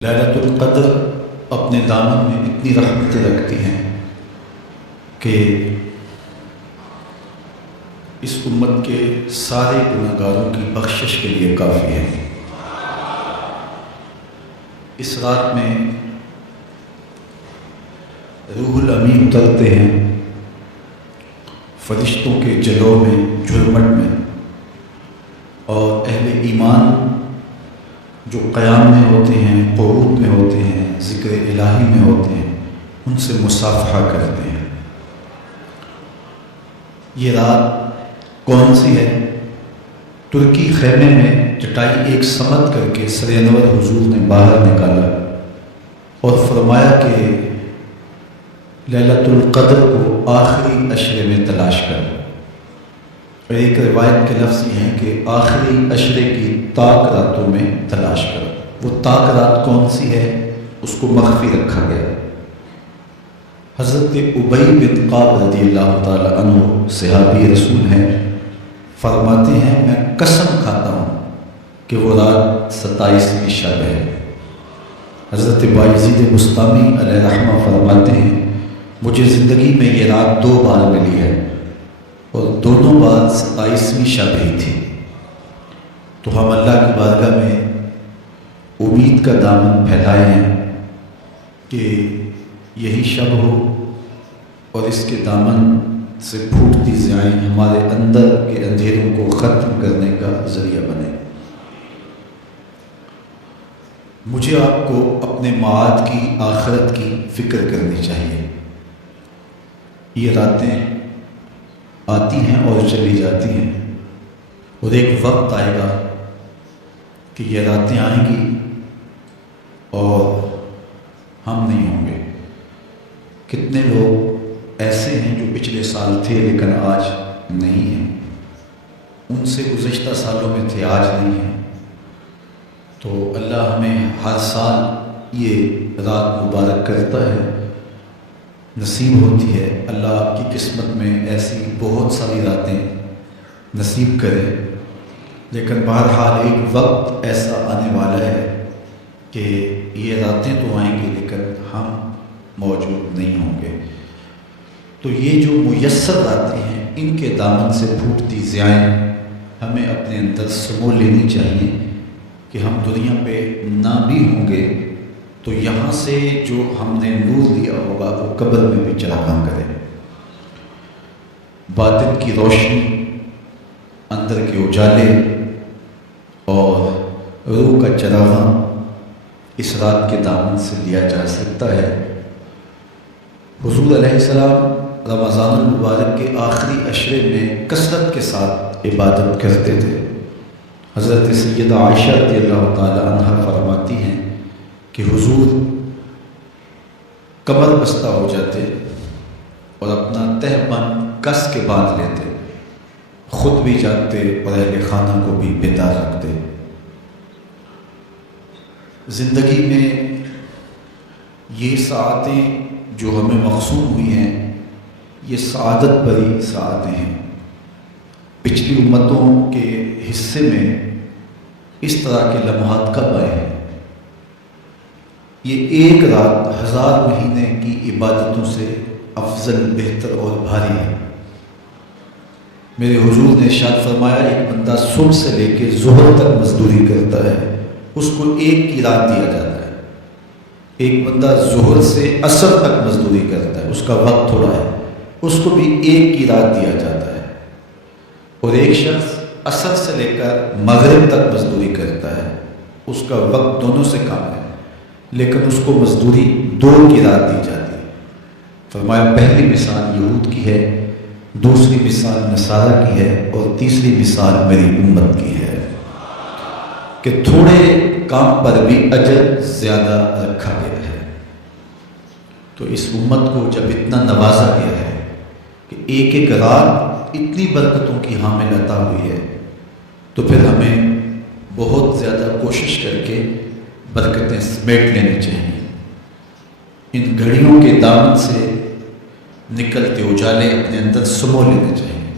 ليلۃ القدر اپنے دامن میں اتنی رحمتیں رکھتی ہیں کہ اس امت کے سارے گناہگاروں کی بخشش کے لیے کافی ہے۔ اس رات میں روح الامین اترتے ہیں فرشتوں کے جلوہ میں، جھرمٹ میں، اور اہل ایمان جو قیام میں ہوتے ہیں، قعود میں ہوتے ہیں، ذکر الہی میں ہوتے ہیں، ان سے مصافحہ کرتے ہیں۔ یہ رات کون سی ہے؟ ترکی خیمے میں چٹائی ایک سمت کر کے سر انور حضور نے باہر نکالا اور فرمایا کہ لیلۃ القدر کو آخری عشرے میں تلاش کر۔ اور ایک روایت کے لفظ یہ ہیں کہ آخری عشرے کی تاک راتوں میں تلاش کر۔ وہ تاک رات کون سی ہے؟ اس کو مخفی رکھا گیا۔ حضرت ابی بن کعب رضی اللہ تعالی عنہ صحابی رسول ہیں، فرماتے ہیں میں قسم کھاتا ہوں کہ وہ رات 27ویں شب ہے۔ حضرت بایزید بسطامی علیہ رحمہ فرماتے ہیں مجھے زندگی میں یہ رات 2 بار ملی ہے اور دونوں بار 27ویں شب ہی تھی۔ تو ہم اللہ کی بارگاہ میں امید کا دامن پھیلائے ہیں کہ یہی شب ہو اور اس کے دامن سے پھوٹتی ضیائیں ہمارے اندر کے اندھیروں کو ختم کرنے کا ذریعہ بنے۔ مجھے آپ کو اپنے معاد کی، آخرت کی فکر کرنی چاہیے۔ یہ راتیں آتی ہیں اور چلی جاتی ہیں، اور ایک وقت آئے گا کہ یہ راتیں آئیں گی اور ہم نہیں ہوں گے۔ کتنے لوگ ایسے ہیں جو پچھلے سال تھے لیکن آج نہیں ہیں، ان سے گزشتہ سالوں میں تھے، آج نہیں ہیں۔ تو اللہ ہمیں ہر سال یہ رات مبارک کرتا ہے، نصیب ہوتی ہے۔ اللہ آپ کی قسمت میں ایسی بہت ساری راتیں نصیب کرے، لیکن بہرحال ایک وقت ایسا آنے والا ہے کہ یہ راتیں تو آئیں گی لیکن ہم موجود نہیں ہوں گے۔ تو یہ جو میسر راتیں ہیں، ان کے دامن سے پھوٹتی ضیائیں ہمیں اپنے اندر سمو لینی چاہیے کہ ہم دنیا پہ نہ بھی ہوں گے تو یہاں سے جو ہم نے نور لیا ہوگا وہ قبر میں بھی چراغاں کرے۔ باطن کی روشنی، اندر کے اجالے اور روح کا چراغاں اس رات کے دامن سے لیا جا سکتا ہے۔ حضور علیہ السلام رمضان المبارک کے آخری عشرے میں کثرت کے ساتھ عبادت کرتے تھے۔ حضرت سیدہ عائشہ رضی اللہ تعالی عنہ فرماتی ہیں کہ حضور کمر بستہ ہو جاتے اور اپنا تہبند کس کے باندھ لیتے، خود بھی جاگتے اور اہل خانہ کو بھی بیدار رکھتے۔ زندگی میں یہ ساعتیں جو ہمیں مقسوم ہوئی ہیں، یہ سعادت بھری ساعتیں ہیں۔ پچھلی امتوں کے حصے میں اس طرح کے لمحات کب آئے ہیں؟ یہ ایک رات 1000 مہینے کی عبادتوں سے افضل، بہتر اور بھاری ہے۔ میرے حضور نے ارشاد فرمایا ایک بندہ صبح سے لے کے ظہر تک مزدوری کرتا ہے، اس کو ایک کی رات دیا جاتا ہے۔ ایک بندہ ظہر سے عصر تک مزدوری کرتا ہے، اس کا وقت تھوڑا ہے، اس کو بھی ایک کی رات دیا جاتا ہے۔ اور ایک شخص عصر سے لے کر مغرب تک مزدوری کرتا ہے، اس کا وقت دونوں سے کم ہے، لیکن اس کو مزدوری 2 کی رات دی جاتی ہے۔ فرمایا پہلی مثال یہود کی ہے، دوسری مثال نصارہ کی ہے، اور تیسری مثال میری امت کی ہے کہ تھوڑے کام پر بھی اجر زیادہ رکھا گیا ہے۔ تو اس امت کو جب اتنا نوازا گیا ہے کہ ایک ایک رات اتنی برکتوں کی حامل عطا ہوئی ہے، تو پھر ہمیں بہت زیادہ کوشش کر کے برکتیں سمیٹ لینی چاہیے۔ ان گھڑیوں کے دامن سے نکلتے اجالے اپنے اندر سمو لینے چاہیے۔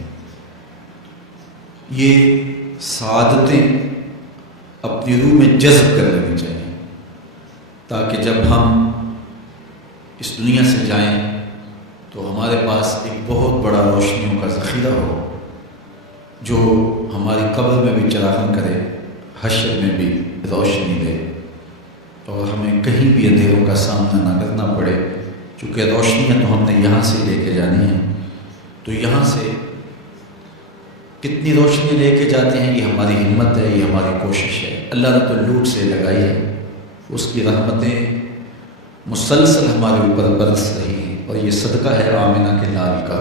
یہ سعادتیں اپنی روح میں جذب کر لینی چاہیے۔ تاکہ جب ہم اس دنیا سے جائیں تو ہمارے پاس ایک بہت بڑا روشنیوں کا ذخیرہ ہو جو ہماری قبر میں بھی چراغاں کرے، حشر میں بھی روشنی دے، اور ہمیں کہیں بھی اندھیروں کا سامنا نہ کرنا پڑے، چونکہ روشنیاں تو ہم نے یہاں سے لے کے جانی ہیں۔ تو یہاں سے کتنی روشنی لے کے جاتے ہیں، یہ ہماری ہمت ہے، یہ ہماری کوشش ہے۔ اللہ نے تو لوٹ سے لگائی ہے، اس کی رحمتیں مسلسل ہمارے اوپر برس رہی ہیں، اور یہ صدقہ ہے آمنہ کے لال کا،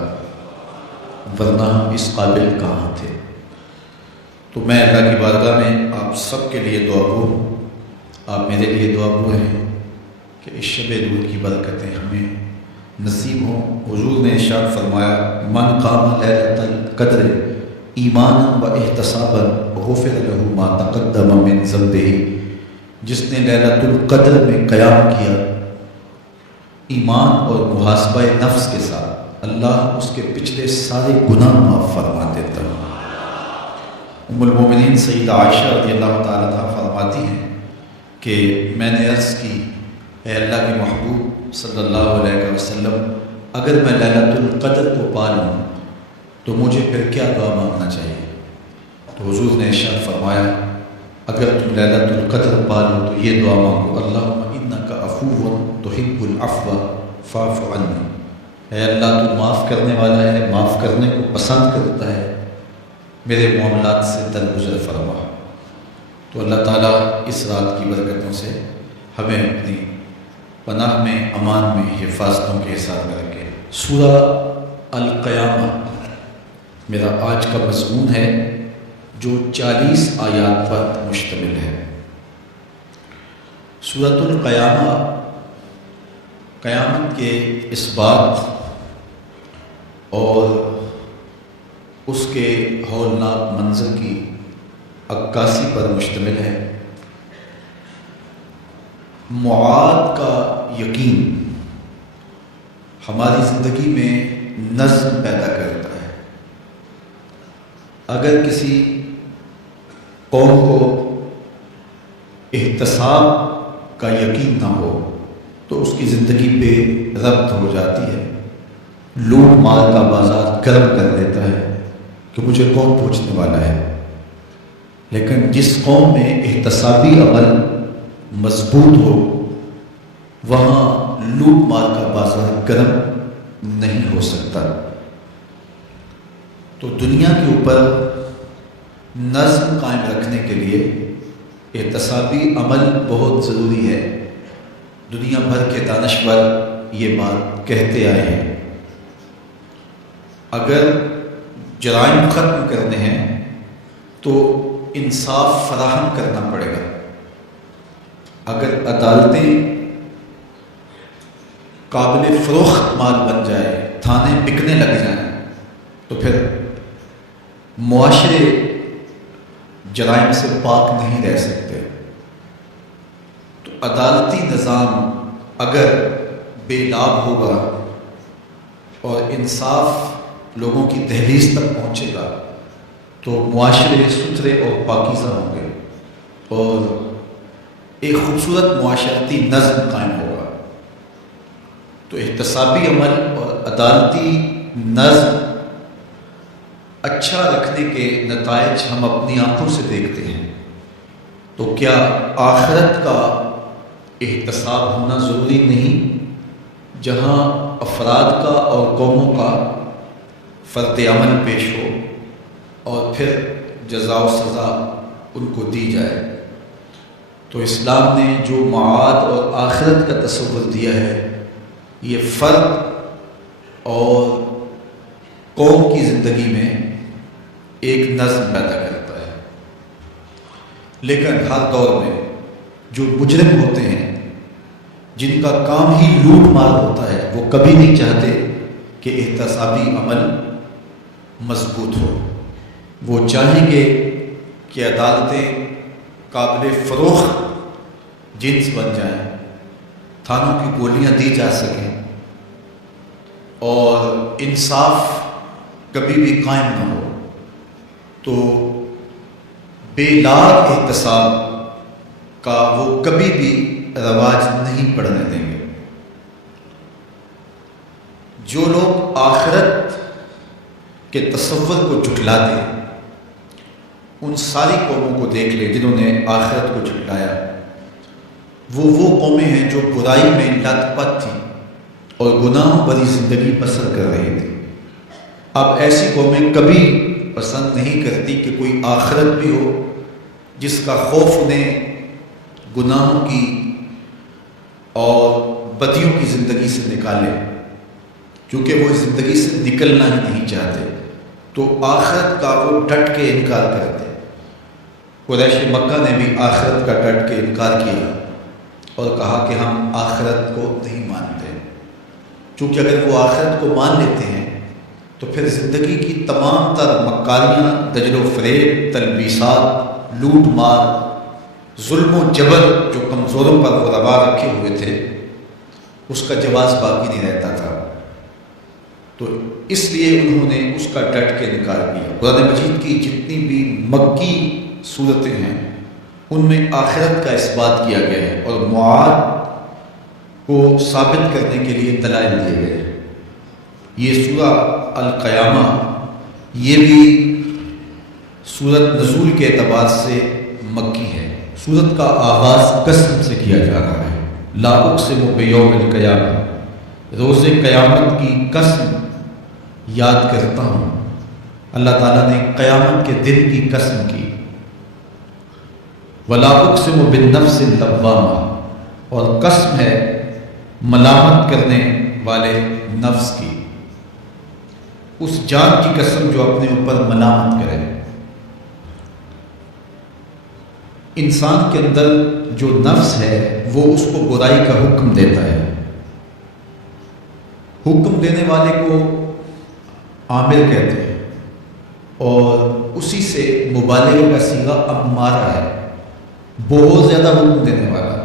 ورنہ ہم اس قابل کہاں تھے۔ تو میں اللہ کی بارگاہ میں آپ سب کے لیے دعا گو ہوں، آپ میرے لیے دعا گو ہیں کہ اس شب دور کی برکتیں ہمیں نصیب ہوں۔ حضور نے ارشاد فرمایا، من قام لیلۃ القدر ایمانا و احتسابا غفر له ما تقدم من ذنبہ، جس نے لیلۃ القدر میں قیام کیا ایمان اور محاسبہ نفس کے ساتھ، اللہ اس کے پچھلے سارے گناہ معاف فرما دیتا ہے۔ ام المومنین سیدہ عائشہ رضی اللہ تعالیٰ عنہا فرماتی ہیں کہ میں نے عرض کی، اے اللہ کے محبوب صلی اللہ علیہ وسلم، اگر میں لیلۃ القدر کو پا لوں تو مجھے پھر کیا دعا مانگنا چاہیے؟ تو حضور نے ارشاد فرمایا، اگر تم لیلۃ القدر پا لو تو یہ دعا مانگو، اللہم انک عفو تحب العفو فاعف عنی، اے اللہ تو معاف کرنے والا ہے، معاف کرنے کو پسند کرتا ہے، میرے معاملات سے درگزر فرما۔ تو اللہ تعالیٰ اس رات کی برکتوں سے ہمیں اپنی پناہ میں، امان میں، حفاظتوں کے حساب میں رکھے۔ سورہ القیامہ میرا آج کا مضمون ہے، جو 40 آیات پر مشتمل ہے۔ سورۃ القیامہ قیامت کے اس بات اور اس کے ہولناک منظر کی عکاسی پر مشتمل ہے۔ معاد کا یقین ہماری زندگی میں نظم پیدا کرتا ہے۔ اگر کسی قوم کو احتساب کا یقین نہ ہو تو اس کی زندگی بے ربط ہو جاتی ہے، لوٹ مال کا بازار گرم کر دیتا ہے کہ مجھے کون پوچھنے والا ہے۔ لیکن جس قوم میں احتسابی عمل مضبوط ہو، وہاں لوٹ مال کا بازار گرم نہیں ہو سکتا۔ تو دنیا کے اوپر نظم قائم رکھنے کے لیے احتسابی عمل بہت ضروری ہے۔ دنیا بھر کے دانشور یہ بات کہتے آئے ہیں۔ اگر جرائم ختم کرنے ہیں تو انصاف فراہم کرنا پڑے گا۔ اگر عدالتیں قابل فروخت مال بن جائے، تھانے بکنے لگ جائیں، تو پھر معاشرے جرائم سے پاک نہیں رہ سکتے۔ تو عدالتی نظام اگر بے لاب ہوگا اور انصاف لوگوں کی دہلیز تک پہنچے گا تو معاشرے ستھرے اور پاکیزہ ہوں گے، اور ایک خوبصورت معاشرتی نظم قائم ہوگا۔ تو احتسابی عمل اور عدالتی نظم اچھا رکھنے کے نتائج ہم اپنی آنکھوں سے دیکھتے ہیں۔ تو کیا آخرت کا احتساب ہونا ضروری نہیں، جہاں افراد کا اور قوموں کا فرد عمل پیش ہو اور پھر جزا و سزا ان کو دی جائے؟ تو اسلام نے جو معاد اور آخرت کا تصور دیا ہے، یہ فرد اور قوم کی زندگی میں ایک نظم پیدا کرتا ہے۔ لیکن ہر دور میں جو مجرم ہوتے ہیں، جن کا کام ہی لوٹ مار ہوتا ہے، وہ کبھی نہیں چاہتے کہ احتسابی عمل مضبوط ہو۔ وہ چاہیں گے کہ عدالتیں قابل فروخت جنس بن جائیں، تھانوں کی گولیاں دی جا سکیں، اور انصاف کبھی بھی قائم نہ ہو۔ تو بے لاگ احتساب کا وہ کبھی بھی رواج نہیں پڑنے دیں گے۔ جو لوگ آخرت کے تصور کو جھٹلاتے ہیں، ان ساری قوموں کو دیکھ لیں جنہوں نے آخرت کو جھٹلایا، وہ قومیں ہیں جو برائی میں لت پت تھیں اور گناہوں بھری زندگی بسر کر رہی تھی۔ اب ایسی قومیں کبھی پسند نہیں کرتی کہ کوئی آخرت بھی ہو جس کا خوف انہیں گناہوں کی اور بدیوں کی زندگی سے نکالے، کیونکہ وہ اس زندگی سے نکلنا ہی نہیں چاہتے، تو آخرت کا وہ ڈٹ کے انکار کرتے۔ قریش مکہ نے بھی آخرت کا ڈٹ کے انکار کیا اور کہا کہ ہم آخرت کو نہیں مانتے، کیونکہ اگر وہ آخرت کو مان لیتے ہیں تو پھر زندگی کی تمام تر مکاریاں، دجل و فریب، تلبیسات، لوٹ مار، ظلم و جبر جو کمزوروں پر وہ روا رکھے ہوئے تھے، اس کا جواز باقی نہیں رہتا تھا۔ تو اس لیے انہوں نے اس کا ڈٹ کے انکار کیا۔ قرآن مجید کی جتنی بھی مکی صورتیں ہیں ان میں آخرت کا اس بات کیا گیا ہے اور معاد کو ثابت کرنے کے لیے دلائل دیے گئے ہیں۔ یہ سورہ القیامہ یہ بھی سورت نزول کے اعتبار سے مکی ہے۔ سورت کا آغاز قسم سے کیا جا رہا ہے، لا اقسم بیوم القیامہ، روز قیامت کی قسم یاد کرتا ہوں۔ اللہ تعالیٰ نے قیامت کے دن کی قسم کی۔ ولا اقسم بالنفس اللوامہ، اور قسم ہے ملامت کرنے والے نفس کی، اس جان کی قسم جو اپنے اوپر ملامت کرے۔ انسان کے اندر جو نفس ہے وہ اس کو برائی کا حکم دیتا ہے۔ حکم دینے والے کو عامر کہتے ہیں، اور اسی سے مبالغہ کا صیغہ امارہ ہے، بہت زیادہ حکم دینے والا۔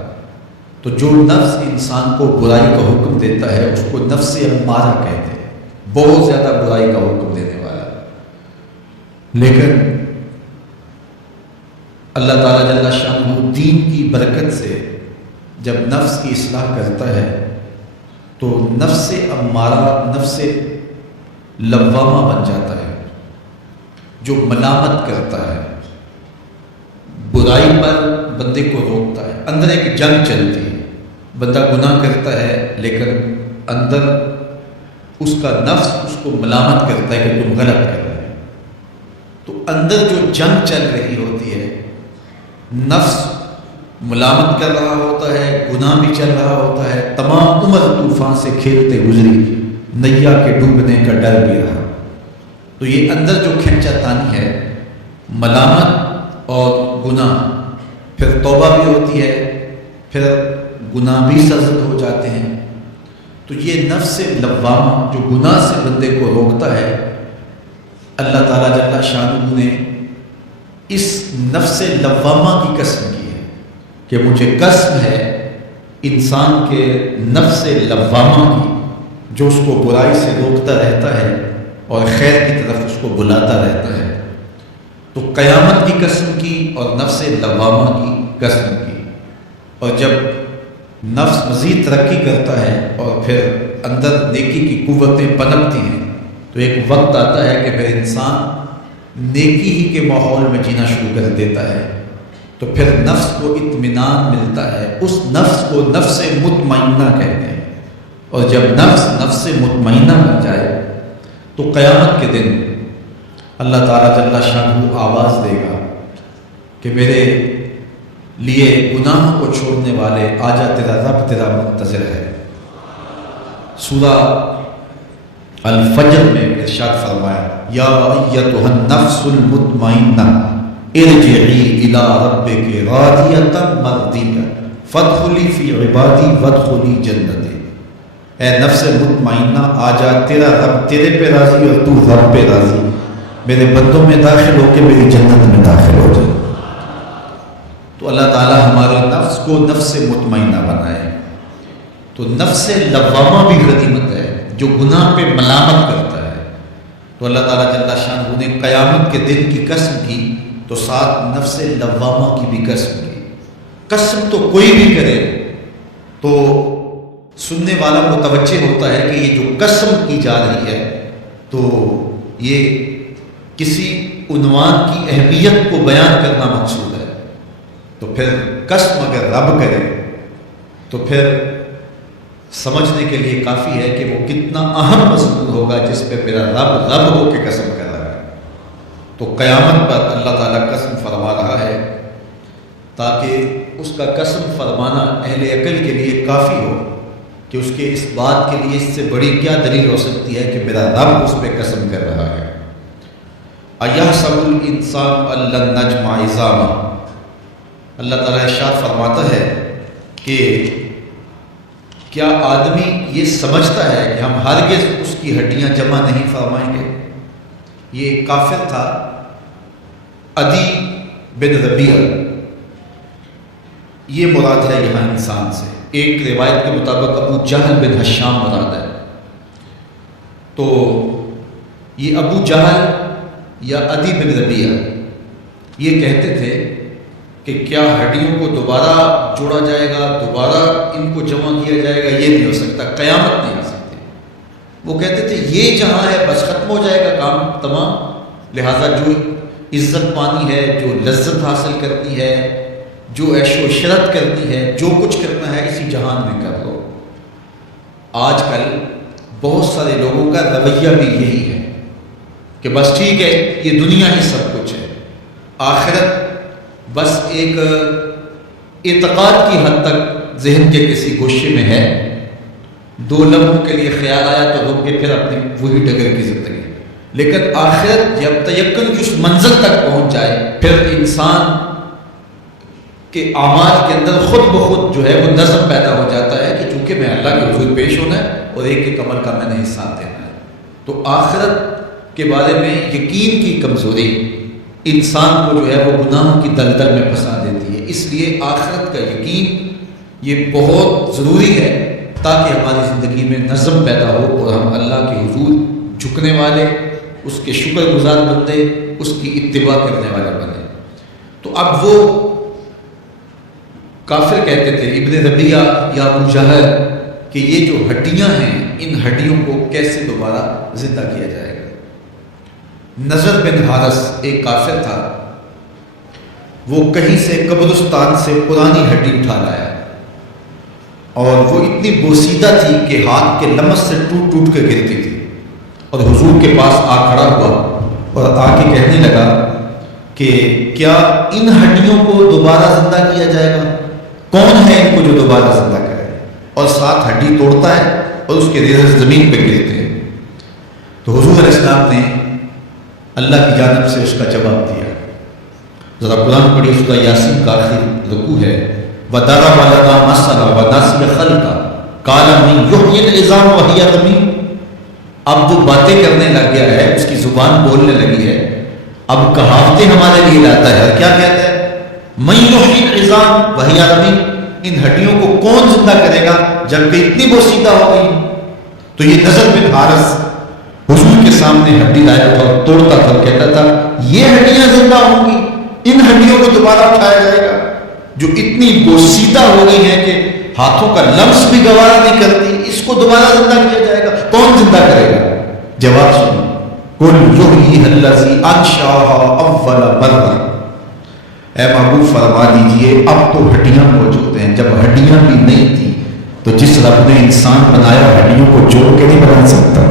تو جو نفس انسان کو برائی کا حکم دیتا ہے اس کو نفس امارہ کہتے ہیں، بہت زیادہ برائی کا حکم دینے والا۔ لیکن اللہ تعالیٰ جل شانہ دین کی برکت سے جب نفس کی اصلاح کرتا ہے تو نفس امارہ نفس لوامہ بن جاتا ہے، جو ملامت کرتا ہے، برائی پر بندے کو روکتا ہے۔ اندر ایک جنگ چلتی ہے، بندہ گناہ کرتا ہے لیکن اندر اس کا نفس اس کو ملامت کرتا ہے کہ تم غلط کر رہے ہیں۔ تو اندر جو جنگ چل رہی ہوتی ہے، نفس ملامت کر رہا ہوتا ہے، گناہ بھی چل رہا ہوتا ہے، تمام عمر طوفان سے کھیلتے گزری، نیا کے ڈوبنے کا ڈر بھی رہا۔ تو یہ اندر جو کھینچا تانی ہے، ملامت اور گناہ، پھر توبہ بھی ہوتی ہے، پھر گناہ بھی سرزد ہو جاتے ہیں۔ تو یہ نفس لوامہ جو گناہ سے بندے کو روکتا ہے، اللہ تعالیٰ جل شانہ نے اس نفس لوامہ کی قسم کی ہے کہ مجھے قسم ہے انسان کے نفس لوامہ کی، جو اس کو برائی سے روکتا رہتا ہے اور خیر کی طرف اس کو بلاتا رہتا ہے۔ تو قیامت کی قسم کی اور نفس لوامہ کی قسم کی۔ اور جب نفس مزید ترقی کرتا ہے اور پھر اندر نیکی کی قوتیں پنپتی ہیں تو ایک وقت آتا ہے کہ پھر انسان نیکی ہی کے ماحول میں جینا شروع کر دیتا ہے، تو پھر نفس کو اطمینان ملتا ہے۔ اس نفس کو نفس مطمئنہ کہتے ہیں، اور جب نفس مطمئنہ بن جائے تو قیامت کے دن اللہ تعالیٰ جل شانہ آواز دے گا کہ میرے لیے گناہوں کو چھوڑنے والے آجا تیرا رب تیرا منتظر ہے۔ سورہ الفجر میں ارشاد فرمایا، یا ایتھا النفس المطمئنہ ارجعی الی ربک راضیۃ مرضیہ فادخلی فی عبادی وادخلی جنتی۔ اے نفس مطمئنہ آجا، تیرا رب تیرے پہ راضی اور تو رب پہ راضی، میرے بندوں میں داخل ہو کے میری جنت میں داخل ہو جائے۔ تو اللہ تعالیٰ ہمارے نفس کو نفس مطمئنہ بنائے۔ تو نفس لوامہ بھی غنیمت ہے جو گناہ پہ ملامت کرتا ہے۔ تو اللہ تعالیٰ جل شانہ نے قیامت کے دن کی قسم کی تو ساتھ نفس لوامہ کی بھی قسم کی۔ قسم تو کوئی بھی کرے تو سننے والا متوجہ ہوتا ہے کہ یہ جو قسم کی جا رہی ہے تو یہ کسی عنوان کی اہمیت کو بیان کرنا مقصود ہے، تو پھر قسم اگر رب کرے تو پھر سمجھنے کے لیے کافی ہے کہ وہ کتنا اہم مضمون ہوگا جس پہ میرا رب ہو کے قسم کر رہا ہے۔ تو قیامت پر اللہ تعالیٰ قسم فرما رہا ہے تاکہ اس کا قسم فرمانا اہل عقل کے لیے کافی ہو کہ اس کے اس بات کے لیے اس سے بڑی کیا دلیل ہو سکتی ہے کہ میرا رب اس پہ قسم کر رہا ہے۔ اَيَحْسَبُ الْإِنسَانُ أَن لَّن نَّجْمَعَ عِظَامَهُ، اللہ تعالیٰ ارشاد فرماتا ہے کہ کیا آدمی یہ سمجھتا ہے کہ ہم ہرگز اس کی ہڈیاں جمع نہیں فرمائیں گے؟ یہ ایک کافر تھا، عدی بن ربیعہ، یہ مراد ہے یہاں انسان سے۔ ایک روایت کے مطابق ابو جہل بن ہشام مراد ہے۔ تو یہ ابو جہل یا عدی بن ربیعہ یہ کہتے تھے کہ کیا ہڈیوں کو دوبارہ جوڑا جائے گا، دوبارہ ان کو جمع کیا جائے گا؟ یہ نہیں ہو سکتا، قیامت نہیں آ سکتی۔ وہ کہتے تھے یہ جہاں ہے بس ختم ہو جائے گا کام تمام، لہٰذا جو عزت پانی ہے، جو لذت حاصل کرتی ہے، جو عیش و عشرت کرتی ہے، جو کچھ کرنا ہے اسی جہان میں کر لو۔ آج کل بہت سارے لوگوں کا رویہ بھی یہی ہے کہ بس ٹھیک ہے یہ دنیا ہی سب کچھ ہے، آخرت بس ایک اعتقاد کی حد تک ذہن کے کسی گوشے میں ہے، 2 لمحوں کے لیے خیال آیا تو رک کے پھر اپنی وہی ڈگر کی زندگی۔ لیکن آخرت جب تیقن کی اس منزل تک پہنچ جائے پھر انسان کے اعمال کے اندر خود بخود جو ہے وہ نظم پیدا ہو جاتا ہے کہ چونکہ میں اللہ کے حضور پیش ہونا ہے اور ایک ایک عمل کا میں نے حصہ دینا ہے۔ تو آخرت کے بارے میں یقین کی کمزوری انسان کو جو ہے وہ گناہوں کی دلدل میں پھنسا دیتی ہے۔ اس لیے آخرت کا یقین یہ بہت ضروری ہے تاکہ ہماری زندگی میں نظم پیدا ہو اور ہم اللہ کے حضور جھکنے والے، اس کے شکر گزار بندے، اس کی اتباع کرنے والے بنے۔ تو اب وہ کافر کہتے تھے ابن ربیعہ یا ابو جہل کہ یہ جو ہڈیاں ہیں ان ہڈیوں کو کیسے دوبارہ زندہ کیا جائے گا۔ نضر بن حارث ایک کافر تھا، وہ کہیں سے قبرستان سے پرانی ہڈی اٹھا لایا اور وہ اتنی بوسیدہ تھی کہ ہاتھ کے لمس سے ٹوٹ ٹوٹ کے گرتی تھی، اور حضور کے پاس آ کھڑا ہوا اور آ کے کہنے لگا کہ کیا ان ہڈیوں کو دوبارہ زندہ کیا جائے گا؟ کون ہے ان کو جو دوبارہ زندہ کرے؟ اور ساتھ ہڈی توڑتا ہے اور اس کے ریزے زمین پہ گرتے ہیں۔ تو حضور علیہ السلام نے اللہ کی جانب سے اس کا جواب دیا۔ ذرا قرآن پڑھی، سورہ یاسین کا آخری رکوع ہے، وَضَرَبَ لَنَا مَثَلًا وَنَسِیَ خَلْقَهُ قَالَ مَن يُحْيِي الْعِظَامَ وَهِيَ رَمِيمٌ۔ اب وہ باتیں کرنے لگ گیا ہے، اس کی زبان بولنے لگی ہے، اب کہاوتیں ہمارے لیے لاتا ہے، اور کیا کہتا ہے؟ مَن يُحْيِي الْعِظَامَ وَهِيَ رَمِيمٌ، ان ہڈیوں کو کون زندہ کرے گا جبکہ اتنی بوسیدہ ہو گئی؟ تو یہ نضر بن حارث حضور کے سامنے ہڈی لایا تھا اور توڑتا تھا اور کہتا تھا یہ ہڈیاں زندہ ہوں گی، ان ہڈیوں کو دوبارہ اٹھایا جائے گا جو اتنی بوسیدہ ہو گئی ہیں کہ ہاتھوں کا لمس بھی گوارا نہیں کرتی، اس کو دوبارہ زندہ کیا جائے گا؟ کون زندہ کرے گا؟ جواب سنو، قُلْ يُحْيِيهَا الَّذِي أَنشَأَهَا أَوَّلَ مَرَّةٍ، اے محبوب فرما دیجئے اب تو ہڈیاں موجود ہیں، جب ہڈیاں بھی نہیں تھی تو جس رب نے انسان بنایا ہڈیوں کو جوڑ کے نہیں بنا سکتا۔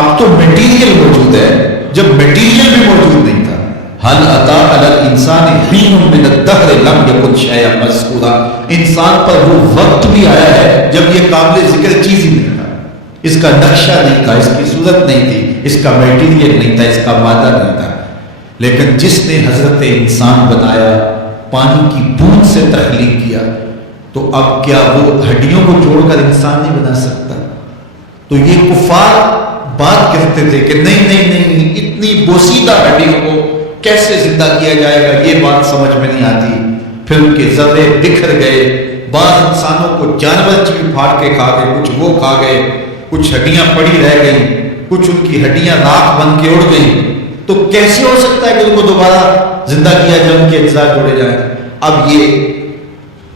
اب تو میٹیریل موجود ہے، جب میٹیریل بھی موجود نہیں تھا۔ هل اتى على الانسان حين من الدهر لم يكن شيئا مذكورا، انسان پر وہ وقت بھی آیا ہے جب یہ قابل ذکر چیز ہی نہیں تھا، اس کا نقشہ نہیں تھا، اس کی صورت نہیں تھی، اس کا میٹیریل نہیں تھا، اس کا مادہ نہیں تھا، لیکن جس نے حضرت انسان بنایا، پانی کی بوند سے تخلیق کیا، تو اب کیا وہ ہڈیوں کو جوڑ کر انسان نہیں بنا سکتا؟ تو یہ کفار بات کہتے تھے کہ نہیں نہیں نہیں، اتنی بوسیدہ ہڈیوں کو کیسے زندہ کیا جائے گا، یہ بات سمجھ میں نہیں آتی۔ پھر ان کے ذرے بکھر گئے، بعض انسانوں کو جانور چیڑ پھاڑ کے کھا گئے، کچھ وہ کھا گئے، کچھ ہڈیاں پڑی رہ گئیں، کچھ ان کی ہڈیاں راکھ بن کے اڑ گئیں۔ تو کیسے ہو سکتا ہے کہ ان کو دوبارہ زندہ کیا جائے، ان کے اجزاء جوڑے جائیں؟ اب یہ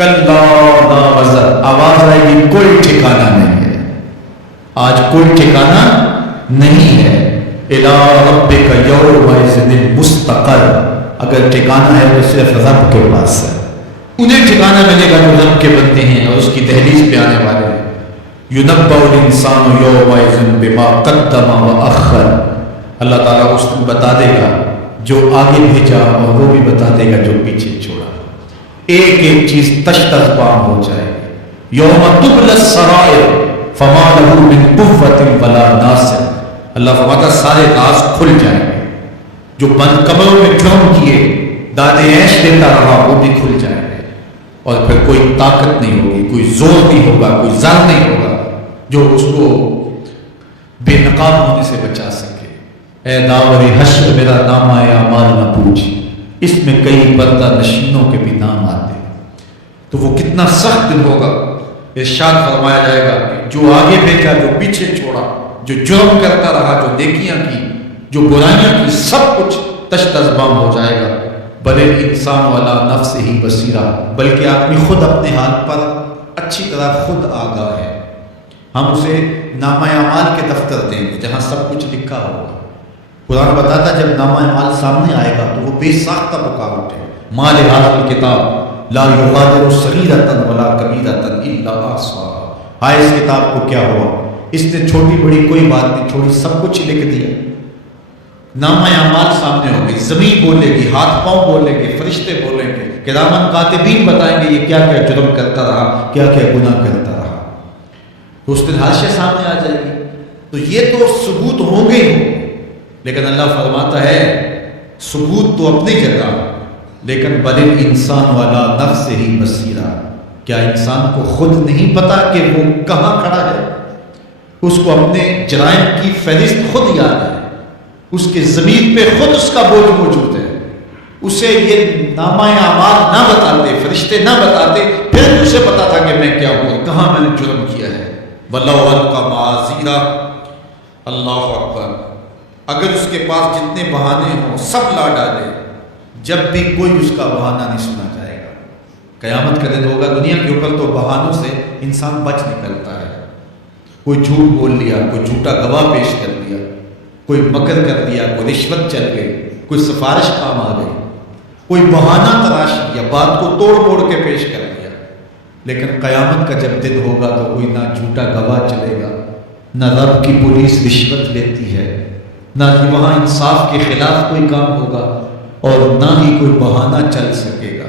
کلا لا وزر، آواز آئے گی کوئی ٹھکانہ نہیں ہے، آج کوئی ٹھکانہ نہیں ہے۔ الی ربک یومئذ المستقر، اگر ٹھکانہ ہے تو صرف رب کے پاس ہے، انہیں ٹھکانہ ملے گا جو رب کے بندے ہیں اور اس کی دہلیز پہ آنے والے ہیں۔ یُنَبَّأُ الْإِنسَانُ یومئذ بما قدم وأخر، اللہ تعالیٰ اس کو بتا دے گا جو آگے بھیجا اور وہ بھی بتا دے گا جو پیچھے چھوڑا، ایک ایک چیز تش تش بام ہو جائے گی۔ یوم تبلی السرائر فما لہ من قوۃ ولا ناصر، اللہ فرماتا سارے راز کھل جائیں گے، جو بند کمروں میں جرم کیے داد عیش دیتا رہا وہ بھی کھل جائیں گے، اور پھر کوئی طاقت نہیں ہوگی، کوئی زور نہیں ہوگا، کوئی زر نہیں ہوگا جو اس کو بے نقاب ہونے سے بچا سکے۔ اے داور حشر میرا نامہ اعمال نہ پوچھ، اس میں کئی پردہ نشینوں کے بھی نام آتے ہیں، تو وہ کتنا سخت دن ہوگا۔ ارشاد فرمایا جائے گا کہ جو آگے بھیجا جو پیچھے چھوڑا، جو جرم کرتا رہا جو نیکیاں کی جو برائیاں کی، سب کچھ تش تش بام ہو جائے گا۔ بل الانسان علی نفسہ بصیرہ، بلکہ آدمی خود اپنے حال پر اچھی طرح خود آگاہ ہے۔ ہم اسے نامہ اعمال کے دفتر دیں گے جہاں سب کچھ لکھا ہوگا۔ قرآن بتاتا جب نامہ اعمال سامنے آئے گا تو وہ بے ساختہ پکار اٹھے، ما لہذا الکتاب لا یغادر صغیرۃ ولا کبیرۃ الا احصاها، ہائے اس کتاب کو کیا ہوا، اس نے چھوٹی بڑی کوئی بات نہیں چھوڑی، سب کچھ لکھ دیا۔ نامہ اعمال سامنے ہوگی، زمین بولے گی، ہاتھ پاؤں بولیں گے، فرشتے بولیں گے، کرامن کاتبین بتائیں گے یہ کیا کیا جرم کرتا رہا، کیا کیا گناہ کرتا رہا۔ تو اس دن حاشیہ سامنے آ جائے گی، تو یہ تو ثبوت ہوں گے ہی، لیکن اللہ فرماتا ہے ثبوت تو اپنی جگہ، لیکن بل الانسان علی نفسہ بصیرہ، کیا انسان کو خود نہیں پتا کہ وہ کہاں کھڑا ہے؟ اس کو اپنے جرائم کی فہرست خود یاد ہے، اس کے ضمیر پہ خود اس کا بوجھ موجود ہے، اسے یہ نامہ اعمال نہ بتاتے، فرشتے نہ بتاتے، پھر اسے پتا تھا کہ میں کیا ہوں، کہاں میں نے جرم کیا ہے۔ وَلَوْ أَلْقَىٰ مَعَاذِيرَهُ، اللہ اکبر، اگر اس کے پاس جتنے بہانے ہوں سب لا ڈالے، جب بھی کوئی اس کا بہانہ نہیں سنا جائے گا۔ قیامت کا دن ہوگا، دنیا کے اوپر تو بہانوں سے انسان بچ نکلتا ہے، کوئی جھوٹ بول لیا، کوئی جھوٹا گواہ پیش کر دیا، کوئی مکر کر دیا، کوئی رشوت چل گئی، کوئی سفارش کام آ گئی، کوئی بہانہ تراش کیا، بات کو توڑ موڑ کے پیش کر دیا۔ لیکن قیامت کا جب دن ہوگا تو کوئی نہ جھوٹا گواہ چلے گا، نہ رب کی پولیس رشوت لیتی ہے، نہ ہی وہاں انصاف کے خلاف کوئی کام ہوگا، اور نہ ہی کوئی بہانہ چل سکے گا۔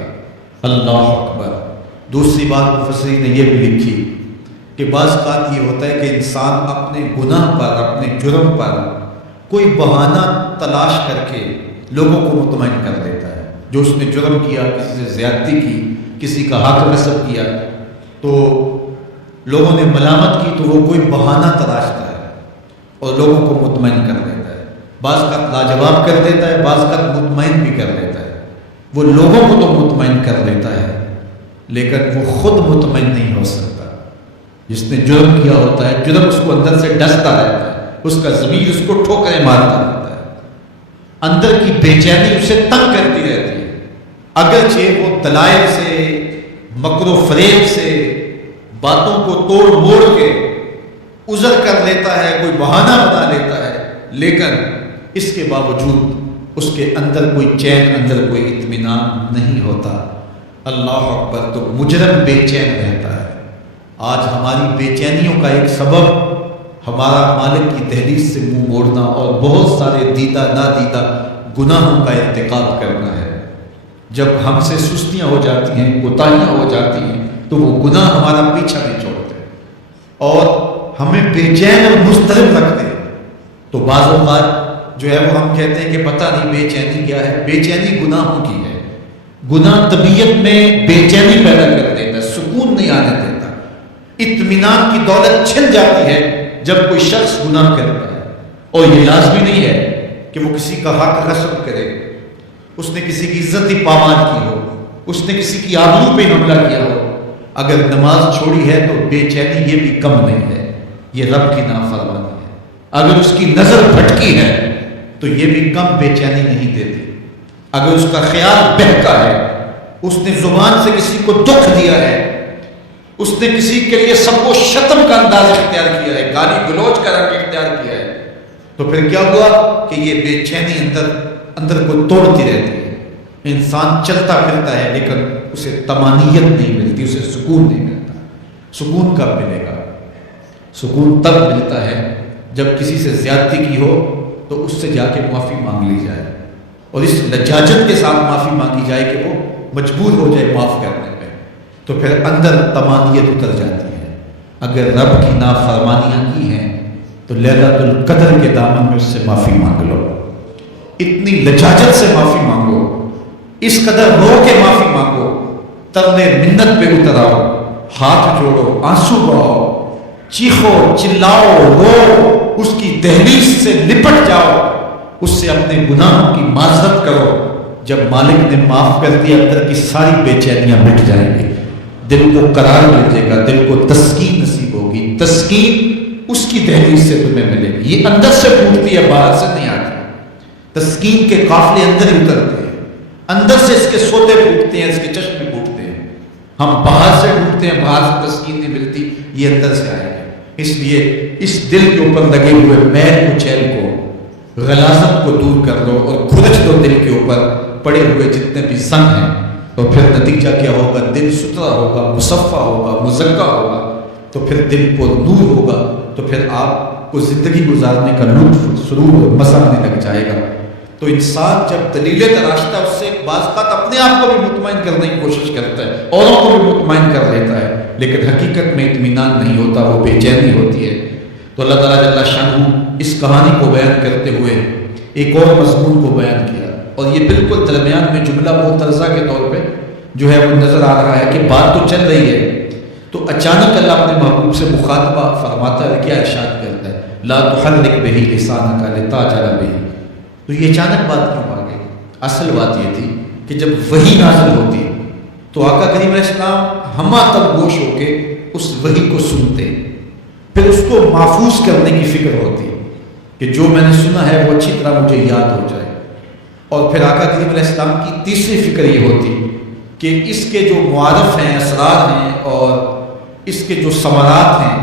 اللہ اکبر۔ دوسری بات مفسرین نے یہ بھی لکھی کہ بعض اوقات یہ ہوتا ہے کہ انسان اپنے گناہ پر، اپنے جرم پر کوئی بہانہ تلاش کر کے لوگوں کو مطمئن کر دیتا ہے۔ جو اس نے جرم کیا، کسی سے زیادتی کی، کسی کا حق نصب کیا، تو لوگوں نے ملامت کی تو وہ کوئی بہانہ تلاشتا ہے اور لوگوں کو مطمئن کر دیتا ہے، بعض کا لاجواب کر دیتا ہے، بعض کا مطمئن بھی کر دیتا ہے۔ وہ لوگوں کو تو مطمئن کر دیتا ہے لیکن وہ خود مطمئن نہیں ہو سکتا۔ جس نے جرم کیا ہوتا ہے، جرم اس کو اندر سے ڈستا رہتا ہے، اس کا ضمیر اس کو ٹھوکریں مارتا رہتا ہے، اندر کی بے چینی اسے تنگ کرتی رہتی ہے، اگرچہ وہ دلائل سے، مکر و فریب سے، باتوں کو توڑ موڑ کے عذر کر لیتا ہے، کوئی بہانہ بنا لیتا ہے، لیکن اس کے باوجود اس کے اندر کوئی چین، اندر کوئی اطمینان نہیں ہوتا۔ اللہ اکبر۔ تو مجرم بے چین رہتا ہے۔ آج ہماری بے چینیوں کا ایک سبب ہمارا مالک کی دہلیز سے منہ موڑنا اور بہت سارے دیدہ نادیدہ گناہوں کا ارتکاب کرنا ہے۔ جب ہم سے سستیاں ہو جاتی ہیں، کوتاہیاں ہو جاتی ہیں، تو وہ گناہ ہمارا پیچھا نہیں چھوڑتے اور ہمیں بے چین اور مضطرب رکھتے ہیں۔ تو بعض اوقات جو ہے وہ ہم کہتے ہیں کہ پتہ نہیں بے چینی کیا ہے۔ بے چینی گناہوں کی ہے۔ گناہ طبیعت میں بے چینی پیدا کر دیتا ہے، سکون نہیں آنے دیتا، اطمینان کی دولت چھن جاتی ہے جب کوئی شخص گناہ کرتا ہے۔ اور یہ لازمی نہیں ہے کہ وہ کسی کا حق غصب کرے، اس نے کسی کی عزت ہی پامال کی ہو، اس نے کسی کی آبرو پہ حملہ کیا ہو۔ اگر نماز چھوڑی ہے تو بے چینی یہ بھی کم نہیں ہے، یہ رب کی نافرمانی ہے۔ اگر اس کی نظر بھٹکی ہے تو یہ بھی کم بے چینی نہیں دیتی۔ اگر اس کا خیال بہکا ہے اس نے زبان سے کسی کو دکھ دیا ہے، اس نے کسی کے لیے سب کو شتم کا انداز اختیار کیا ہے، گالی گلوچ کا رنگ اختیار کیا ہے، تو پھر کیا ہوا کہ یہ بے چینی اندر کو توڑتی رہتی ہے۔ انسان چلتا پھرتا ہے لیکن اسے طمانینت نہیں ملتی، اسے سکون نہیں ملتا۔ سکون کب ملے گا؟ سکون تب ملتا ہے جب کسی سے زیادتی کی ہو تو اس سے جا کے معافی مانگ لی جائے، اور اس لجاجت کے ساتھ معافی مانگی جائے کہ وہ مجبور ہو جائے معاف کرنے پہ، تو پھر اندر طمانینت اتر جاتی ہے۔ اگر رب کی نافرمانیاں کی ہیں تو لیلۃ القدر کے دامن میں اس سے معافی مانگ لو، اتنی لجاجت سے معافی مانگو، اس قدر رو کے معافی مانگو، ترنے منت پہ اتر آؤ، ہاتھ جوڑو، آنسو بہاؤ، چیخو، چلاؤ، رو، اس کی دہلیز سے لپٹ جاؤ، اس سے اپنے گناہوں کی معذرت کرو۔ جب مالک نے معاف کر دیا اندر کی ساری بے چینیاں مٹ جائیں گی، دل کو قرار مل جائے گا، دل کو تسکین نصیب ہوگی۔ تسکین اس کی دہلیز سے تمہیں ملے گی، یہ اندر سے پھوٹتی ہے، باہر سے نہیں آتی۔ تسکین کے قافلے اندر ہی اترتے ہیں، اندر سے اس کے سوتے پھوٹتے ہیں، اس کے چشمے پھوٹتے ہیں۔ ہم باہر سے ڈھونڈتے ہیں، باہر سے تسکین نہیں ملتی، یہ اندر سے آئے گا۔ اس لیے اس دل کے اوپر لگے ہوئے میل کچیل کو، غلاظت کو دور کر دو اور کھرچ دو دل کے اوپر پڑے ہوئے جتنے بھی زنگ ہیں، تو پھر نتیجہ کیا ہوگا؟ دل ستھرا ہوگا، مصفا ہوگا، مزکا ہوگا، تو پھر دل کو نور ہوگا، تو پھر آپ کو زندگی گزارنے کا لطف، سرور اور مزہ آنے لگ جائے گا۔ تو انسان جب دلیلیں تراشتا ہے، اس سے بعض اوقات اپنے آپ کو بھی مطمئن کرنے کی کوشش کرتا ہے، اوروں کو بھی مطمئن کر لیتا ہے، لیکن حقیقت میں اطمینان نہیں ہوتا، وہ بے چینی ہوتی ہے۔ تو اللہ تعالیٰ جل شانہ اس کہانی کو بیان کرتے ہوئے ایک اور مضمون کو بیان کیا، اور یہ بالکل درمیان میں جملہ معترضہ کے طور پہ جو ہے وہ نظر آ رہا ہے کہ بات تو چل رہی ہے، تو اچانک اللہ اپنے محبوب سے مخاطبہ فرماتا ہے، کیا ارشاد کرتا ہے؟ لا تحرک بہ لسانک لتعجل بہ۔ تو یہ اچانک بات کیوں آ گئی؟ اصل بات یہ تھی کہ جب وحی نازل ہوتی تو آقا کریم علیہ السلام ہمہ تب گوش ہو کے اس وحی کو سنتے، پھر اس کو محفوظ کرنے کی فکر ہوتی کہ جو میں نے سنا ہے وہ اچھی طرح مجھے یاد ہو جائے، اور پھر آقا کریم علیہ السلام کی تیسری فکر یہ ہوتی کہ اس کے جو معارف ہیں، اسرار ہیں، اور اس کے جو ثمرات ہیں،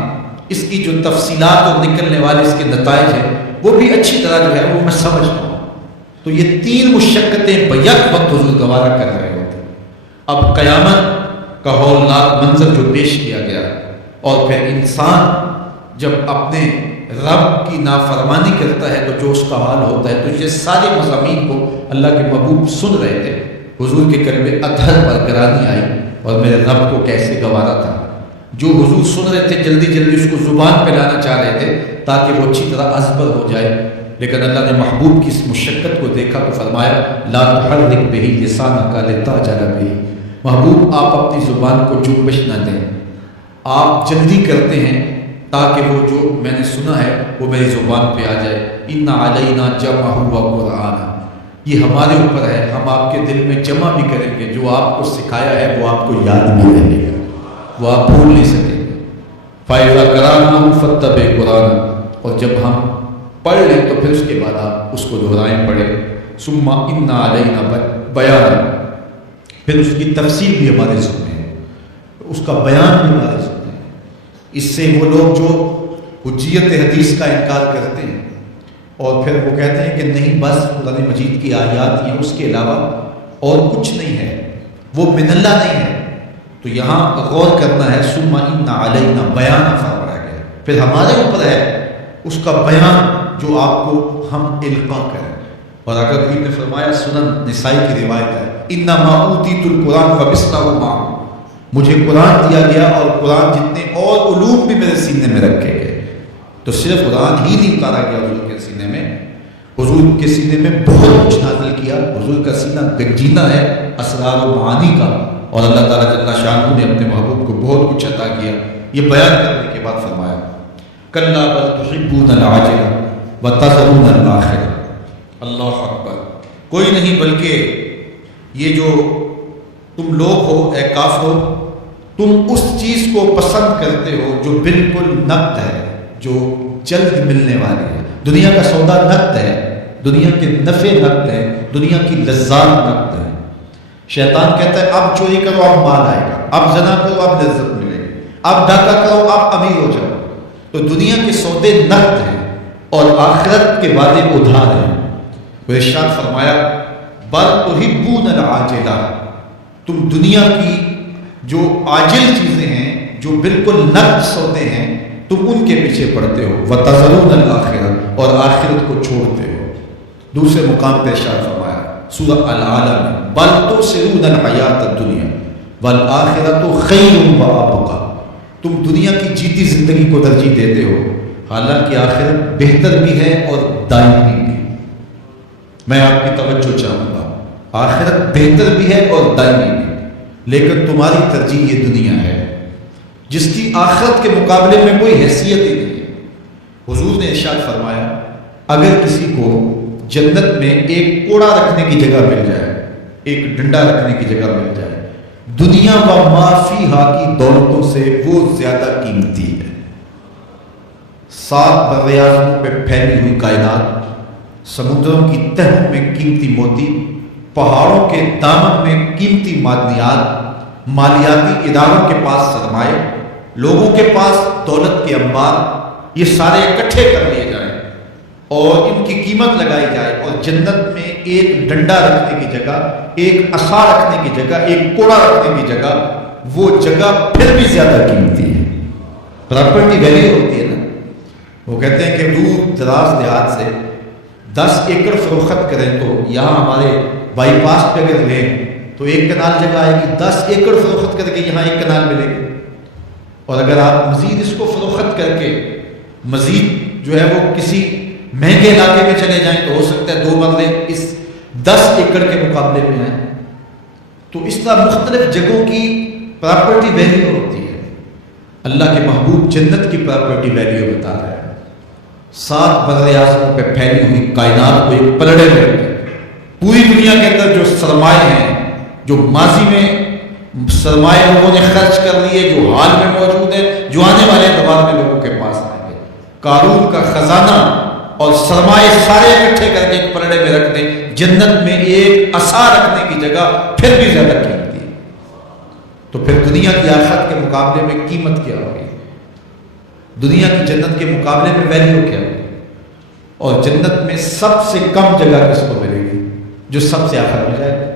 اس کی جو تفصیلات اور نکلنے والے اس کے نتائج ہیں، وہ بھی اچھی طرح جو ہے وہ میں سمجھ پاؤں۔ تو یہ تین مشقتیں بیک وقت حضور گوارا کر رہے ہوتے۔ اب قیامت کا ہولناک منظر جو پیش کیا گیا، اور پھر انسان جب اپنے رب کی نافرمانی کرتا ہے تو جو اس کا حال ہوتا ہے، تو یہ سارے مضامین کو اللہ کے محبوب سن رہے تھے۔ حضور کے قلب ادھر پر گرانی آئی، اور میرے رب کو کیسے گوارا تھا۔ جو حضور سن رہے تھے جلدی جلدی اس کو زبان پہ لانا چاہ رہے تھے تاکہ وہ اچھی طرح ازبر ہو جائے، لیکن اللہ نے محبوب کی اس مشقت کو دیکھا تو فرمایا لا تحرک بہ لسانک لتعجل بہ۔ محبوب آپ اپنی زبان کو جنبش نہ دیں، آپ جلدی کرتے ہیں تاکہ وہ جو میں نے سنا ہے وہ میری زبان پہ آ جائے۔ ان علینا جمعہ وقرآن، یہ ہمارے اوپر ہے، ہم آپ کے دل میں جمع بھی کریں گے، جو آپ کو سکھایا ہے وہ آپ کو یاد بھی رہے گا، وہ آپ بھول نہیں سکیں گے۔ فَإِذَا قَرَأْنَاهُ فَاتَّبِعْ قُرْآنَهُ، اور جب ہم پڑھ لیں تو پھر اس کے بعد آپ اس کو دہرائیں پڑھیں۔ ثُمَّ إِنَّ عَلَيْنَا بَيَانًا، پھر اس کی تفصیل بھی ہمارے ذمہ ہے، اس کا بیان بھی ہمارے ذمہ ہے۔ اس سے وہ لوگ جو حجیت حدیث کا انکار کرتے ہیں اور پھر وہ کہتے ہیں کہ نہیں بس قرآن مجید کی آیات ہیں، اس کے علاوہ اور کچھ نہیں ہے، وہ من اللہ نہیں ہے، تو یہاں غور کرنا ہے۔ ثم ان علینا بیان فرمایا گیا، پھر ہمارے اوپر ہے اس کا بیان جو آپ کو ہم القاء کریں۔ اور اگر کوئی نے فرمایا، سنن نسائی کی روایت ہے، انما اوتیت القرآن فمثلہ معہ، مجھے قرآن دیا گیا اور قرآن جتنے اور علوم بھی میرے سینے میں رکھے گئے۔ تو صرف قرآن ہی نہیں اتارا گیا حضور کے سینے میں، حضور کے سینے میں بہت کچھ نازل کیا۔ حضور کا سینہ گنجینہ ہے اسرار و معانی کا، اور اللہ تعالیٰ جل شانہ نے اپنے محبوب کو بہت کچھ عطا کیا۔ یہ بیان کرنے کے بعد فرمایا کلا بل تحبون العاجلہ وتذرون الآخرہ۔ اللہ اکبر، کوئی نہیں بلکہ یہ جو تم لوگ ہو اے کافر، تم اس چیز کو پسند کرتے ہو جو بالکل نقد ہے، جو جلد ملنے والی ہے۔ دنیا کا سودا نقد ہے، دنیا کے نفع نقد ہے، دنیا کی لذات نقد ہے۔ شیطان کہتا ہے اب چوری کرو اب مال آئے گا، اب زنا کرو اب لذت ملے گی، اب ڈاکہ کرو اب امیر ہو جاؤ۔ تو دنیا کے سودے نقد ہیں اور آخرت کے وعدے ادھار ہیں۔ وہ ارشاد فرمایا بل تحبون العاجلہ، تم دنیا کی جو عاجل چیزیں ہیں، جو بالکل نقد سودے ہیں، تم ان کے پیچھے پڑتے ہو، وتذرون الآخرہ، اور آخرت کو چھوڑتے ہو۔ دوسرے مقام پہ ارشاد فرمایا سورہ العالی میں بل تؤثرون الحیاۃ الدنیا والآخرۃ خیر وابقیٰ، تم دنیا کی جیتی زندگی کو ترجیح دیتے ہو، حالانکہ آخرت بہتر بھی ہے اور دائمی بھی۔ میں آپ کی توجہ چاہوں گا، آخرت بہتر بھی ہے اور دائمی بھی، لیکن تمہاری ترجیح یہ دنیا ہے جس کی آخرت کے مقابلے میں کوئی حیثیت ہی نہیں ہے۔ حضور نے ارشاد فرمایا اگر کسی کو جنت میں ایک کوڑا رکھنے کی جگہ مل جائے، ایک ڈنڈا رکھنے کی جگہ مل جائے، دنیا و ما فیہا کی دولتوں سے وہ زیادہ قیمتی ہے۔ 7 براعظموں پہ پھیلی ہوئی کائنات، سمندروں کی تہوں میں قیمتی موتی، پہاڑوں کے دامن میں قیمتی معدنیات، مالیاتی اداروں کے پاس سرمائے، لوگوں کے پاس دولت کے انبار، یہ سارے اکٹھے کر لیے جائیں اور ان کی قیمت لگائی جائے، اور جنت میں ایک ڈنڈا رکھنے کی جگہ، ایک عصا رکھنے کی جگہ، ایک کوڑا رکھنے کی جگہ، وہ جگہ پھر بھی زیادہ قیمتی ہے۔ پراپرٹی ویلیو ہوتی ہے نا، وہ کہتے ہیں کہ دور دراز دیہات سے 10 ایکڑ فروخت کریں تو یہاں ہمارے بائی پاس پہ اگر لیں تو 1 کنال جگہ آئے گی، 10 ایکڑ فروخت کر کے یہاں 1 کنال ملے گی، اور اگر آپ مزید اس کو فروخت کر کے مزید جو ہے وہ کسی مہنگے علاقے میں چلے جائیں تو ہو سکتا ہے 2 مرلے اس 10 ایکڑ کے مقابلے میں آئیں۔ تو اس طرح مختلف جگہوں کی پراپرٹی ویلیو ہوتی ہے۔ اللہ کے محبوب جنت کی پراپرٹی ویلیو بتا رہے ہیں۔ 7 براعظموں پہ پھیلی ہوئی کائنات کو ایک پلڑے میں رکھے، پوری دنیا کے اندر جو سرمایہ ہیں، جو ماضی میں سرمایہ لوگوں نے خرچ کر لیے، جو حال میں موجود ہے، جو آنے والے دور میں لوگوں کے پاس آئیں گے، قارون کا خزانہ اور سرمایہ سارے اکٹھے کر کے ایک پلڑے میں رکھ دیں، جنت میں ایک عصا رکھنے کی جگہ پھر بھی زیادہ قیمتی ہے۔ تو پھر دنیا کی آخرت کے مقابلے میں قیمت کیا ہوگی؟ دنیا کی جنت کے مقابلے میں ویلیو کیا ہوگی؟ اور جنت میں سب سے کم جگہ کس کو ملے گی؟ جو سب سے آخر میں جائے گا۔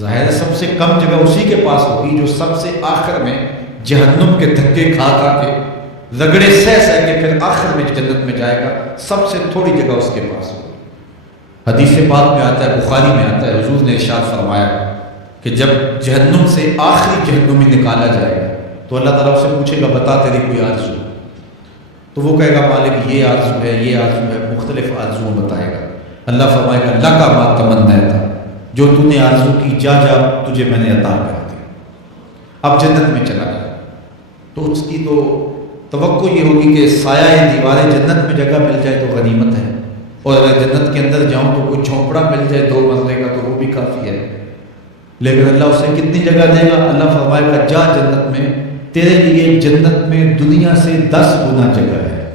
ظاہر ہے سب سے کم جگہ اسی کے پاس ہوگی جو سب سے آخر میں جہنم کے دھکے کھا کے رگڑے سہ کے پھر آخر میں جنت میں جائے گا، سب سے تھوڑی جگہ اس کے پاس ہوگی۔ حدیث پاک میں آتا ہے، بخاری میں آتا ہے، حضور نے ارشاد فرمایا کہ جب جہنم سے آخری جہنمی نکالا جائے گا تو اللہ تعالیٰ اسے پوچھے گا بتا تیری کوئی آرزو، تو وہ کہے گا مالک یہ آرزو ہے، یہ آرزو ہے، مختلف آرزو بتائے گا۔ اللہ فرمائے گا لکا ما تمنیت، جو تو نے آرزو کی جا تجھے میں نے عطا کر دی، اب جنت میں چلا جائے۔ تو اس کی تو توقع یہ ہوگی کہ سایہ دیواریں جنت میں جگہ مل جائے تو غنیمت ہے، اور اگر جنت کے اندر جاؤں تو کوئی جھونپڑا مل جائے 2 منزلے کا تو وہ بھی کافی ہے۔ لیکن اللہ اسے کتنی جگہ دے گا؟ اللہ فرمائے گا جا جنت میں، تیرے لیے جنت میں دنیا سے 10 گنا جگہ ہے۔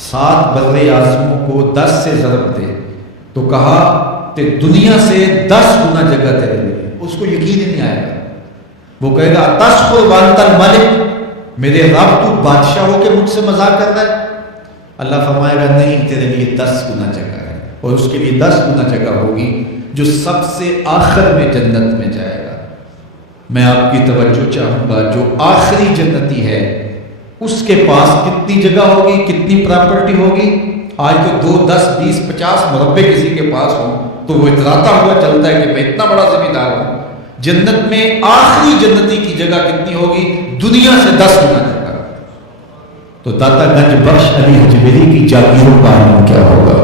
7 براعظموں کو 10 سے ضرب دے تو کہا کہ دنیا سے 10 گنا جگہ تیرے لیے۔ اس کو یقین ہی نہیں آئے گا، وہ کہے گا تشکر وانت الملک، میرے رب تو بادشاہ ہو کے مجھ سے مذاق کر رہا ہے؟ اللہ فرمائے گا نہیں، تیرے لیے 10 گنا جگہ ہے، اور اس کے لیے 10 گنا جگہ ہوگی جو سب سے آخر میں جنت میں جائے گا۔ میں آپ کی توجہ چاہوں گا، جو آخری جنتی ہے اس کے پاس کتنی جگہ ہوگی، کتنی پراپرٹی ہوگی؟ آج تو 2 10 20 50 مربع کسی کے پاس ہوں تو وہ اتراتا ہوا چلتا ہے کہ میں اتنا بڑا زمیندار ہوں۔ جنت میں آخری جنتی کی جگہ کتنی ہوگی؟ دنیا سے 10 گنا جگہ۔ تو داتا گنج بخش علی حجویری کی جاگیروں کا عالم کیا ہوگا؟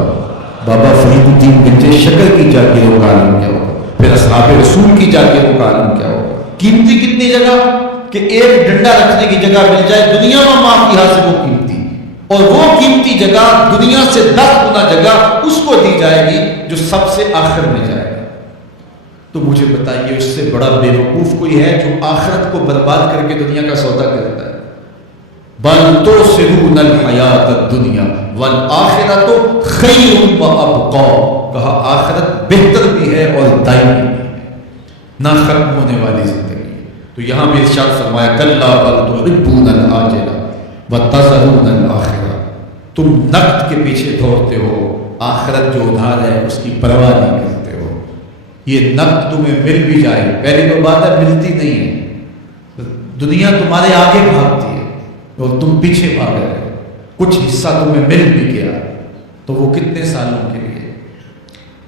بابا فرید الدین گنج شکر کی جاگیروں کا عالم کیا ہوگا؟ پھر اصحاب رسول کی جاگیروں کا عالم کیا ہوگا؟ قیمتی کتنی جگہ کہ ایک ڈنڈا رکھنے کی جگہ مل جائے، دنیا میں معافی سے وہ قیمتی، اور وہ قیمتی جگہ دنیا سے 10 گنا جگہ اس کو دی جائے گی جو سب سے آخر میں جائے گا۔ تو مجھے بتائیے اس سے بڑا بے وقوف کوئی ہے جو آخرت کو برباد کر کے دنیا کا سودا کرتا ہے؟ بل تؤثرون الحیاۃ الدنیا والآخرۃ خیر وابقیٰ، کہا آخرت بہتر بھی ہے اور دائمی بھی ہے۔ نہ ختم ہونے والی زندگی ہے۔ تو یہاں بھی ارشاد فرمایا کلا بل تحبون العاجلہ وتذرون الآخرہ، تم نقد کے پیچھے دوڑتے ہو، آخرت جو ادھار ہے اس کی پرواہ نہیں کرتے ہو۔ یہ نقد تمہیں مل بھی جائے، پہلی تو بات ہے ملتی نہیں ہے، دنیا تمہارے آگے بھاگتی ہے اور تم پیچھے بھاگ رہے ہو، کچھ حصہ تمہیں مل بھی گیا تو وہ کتنے سالوں کے لیے؟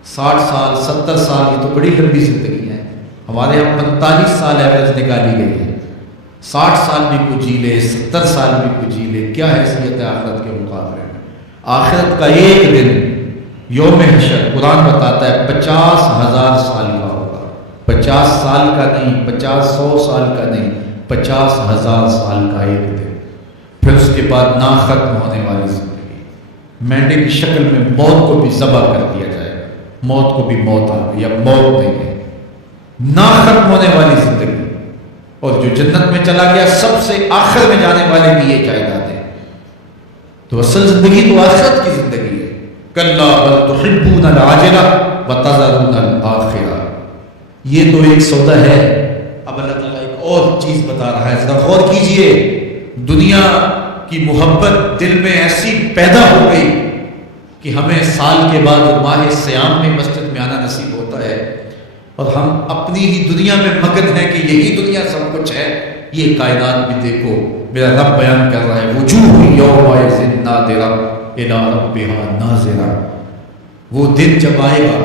60 سال 70 سال، یہ تو بڑی لمبی زندگی ہے۔ ہمارے یہاں 45 سال ایوریج نکالی گئی ہے، 60 سال بھی کوئی جی لے، 70 سال بھی کوئی جی لے، کیا حیثیت ہے آخرت کے مقابلے میں؟ آخرت کا ایک دن یوم حشر قرآن بتاتا ہے 50,000 سال کا ہوگا، 50 سال کا نہیں، 100 سال کا نہیں، 50,000 سال کا ایک دن۔ پھر اس کے بعد نا ختم ہونے والی زندگی، مینڈے کی شکل میں موت کو بھی ذبح کر دیا جائے گا، موت کو بھی موت آ گئی، اب موت نہیں ہے، نا ختم ہونے والی زندگی۔ اور جو جنت میں چلا گیا سب سے آخر میں جانے والے بھی یہ جائیداد ہے۔ تو اصل زندگی تو آخرت کی زندگی ہے۔ کلا بل تحبون العاجلہ وتذرون الآخرہ، یہ تو ایک سودا ہے۔ اب اللہ تعالیٰ ایک اور چیز بتا رہا ہے، ذرا غور کیجئے، دنیا کی محبت دل میں ایسی پیدا ہو گئی کہ ہمیں سال کے بعد ماہ سیام میں مسجد میں آنا نصیب ہوتا ہے، اور ہم اپنی ہی دنیا میں مگن ہیں کہ یہی دنیا سب کچھ ہے۔ یہ کائنات بھی دیکھو، میرا رب بیان کر رہا ہے وجوہ یومئذ ناظرہ الی ربہا ناظرہ، وہ دن جب آئے گا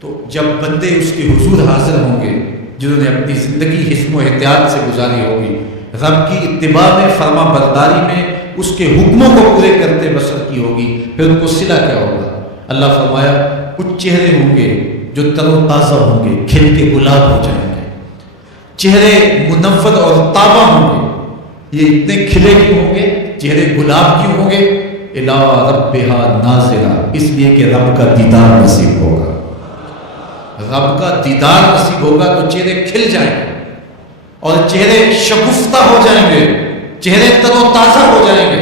تو جب بندے اس کے حضور حاضر ہوں گے جنہوں نے اپنی زندگی حسن و احتیاط سے گزاری ہوگی، رب کی اتباع میں، فرما برداری میں، اس کے حکموں کو پورے کرتے بسر کی ہوگی، پھر ان کو صلہ کیا ہوگا؟ اللہ فرمایا کچھ چہرے ہوں گے جو تر و تازہ ہوں گے، کھل کے گلاب ہو جائیں گے، چہرے منور اور تابہ ہوں گے۔ یہ اتنے کھلے کیوں ہوں گے، چہرے گلاب کیوں ہوں گے؟ الی ربہا ناظرہ، اس لیے کہ رب کا دیدار نصیب ہوگا، رب کا دیدار نصیب ہوگا تو چہرے کھل جائیں گے اور چہرے شگفتہ ہو جائیں گے، چہرے تر و تازہ ہو جائیں گے۔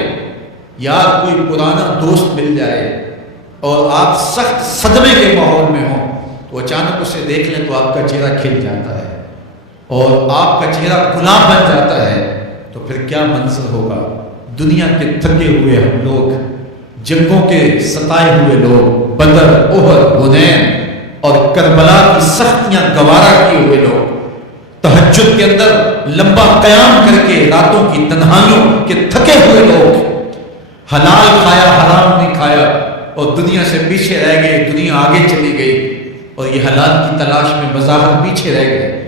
یار کوئی پرانا دوست مل جائے اور آپ سخت صدمے کے ماحول میں ہوں تو اچانک اسے دیکھ لیں تو آپ کا چہرہ کھل جاتا ہے اور آپ کا چہرہ گلاب بن جاتا ہے، تو پھر کیا منظر ہوگا؟ دنیا کے تھکے ہوئے ہم لوگ، جنگوں کے ستائے ہوئے لوگ، بدر، احد، حنین اور کربلا کی سختیاں گوارا کیے ہوئے لوگ، تہجد کے اندر لمبا قیام کر کے راتوں کی تنہائیوں کے تھکے ہوئے لوگ، حلال کھایا حرام نہیں کھایا اور دنیا سے پیچھے رہ گئے، دنیا آگے چلی گئی اور یہ حلال کی تلاش میں بظاہر پیچھے رہ گئے۔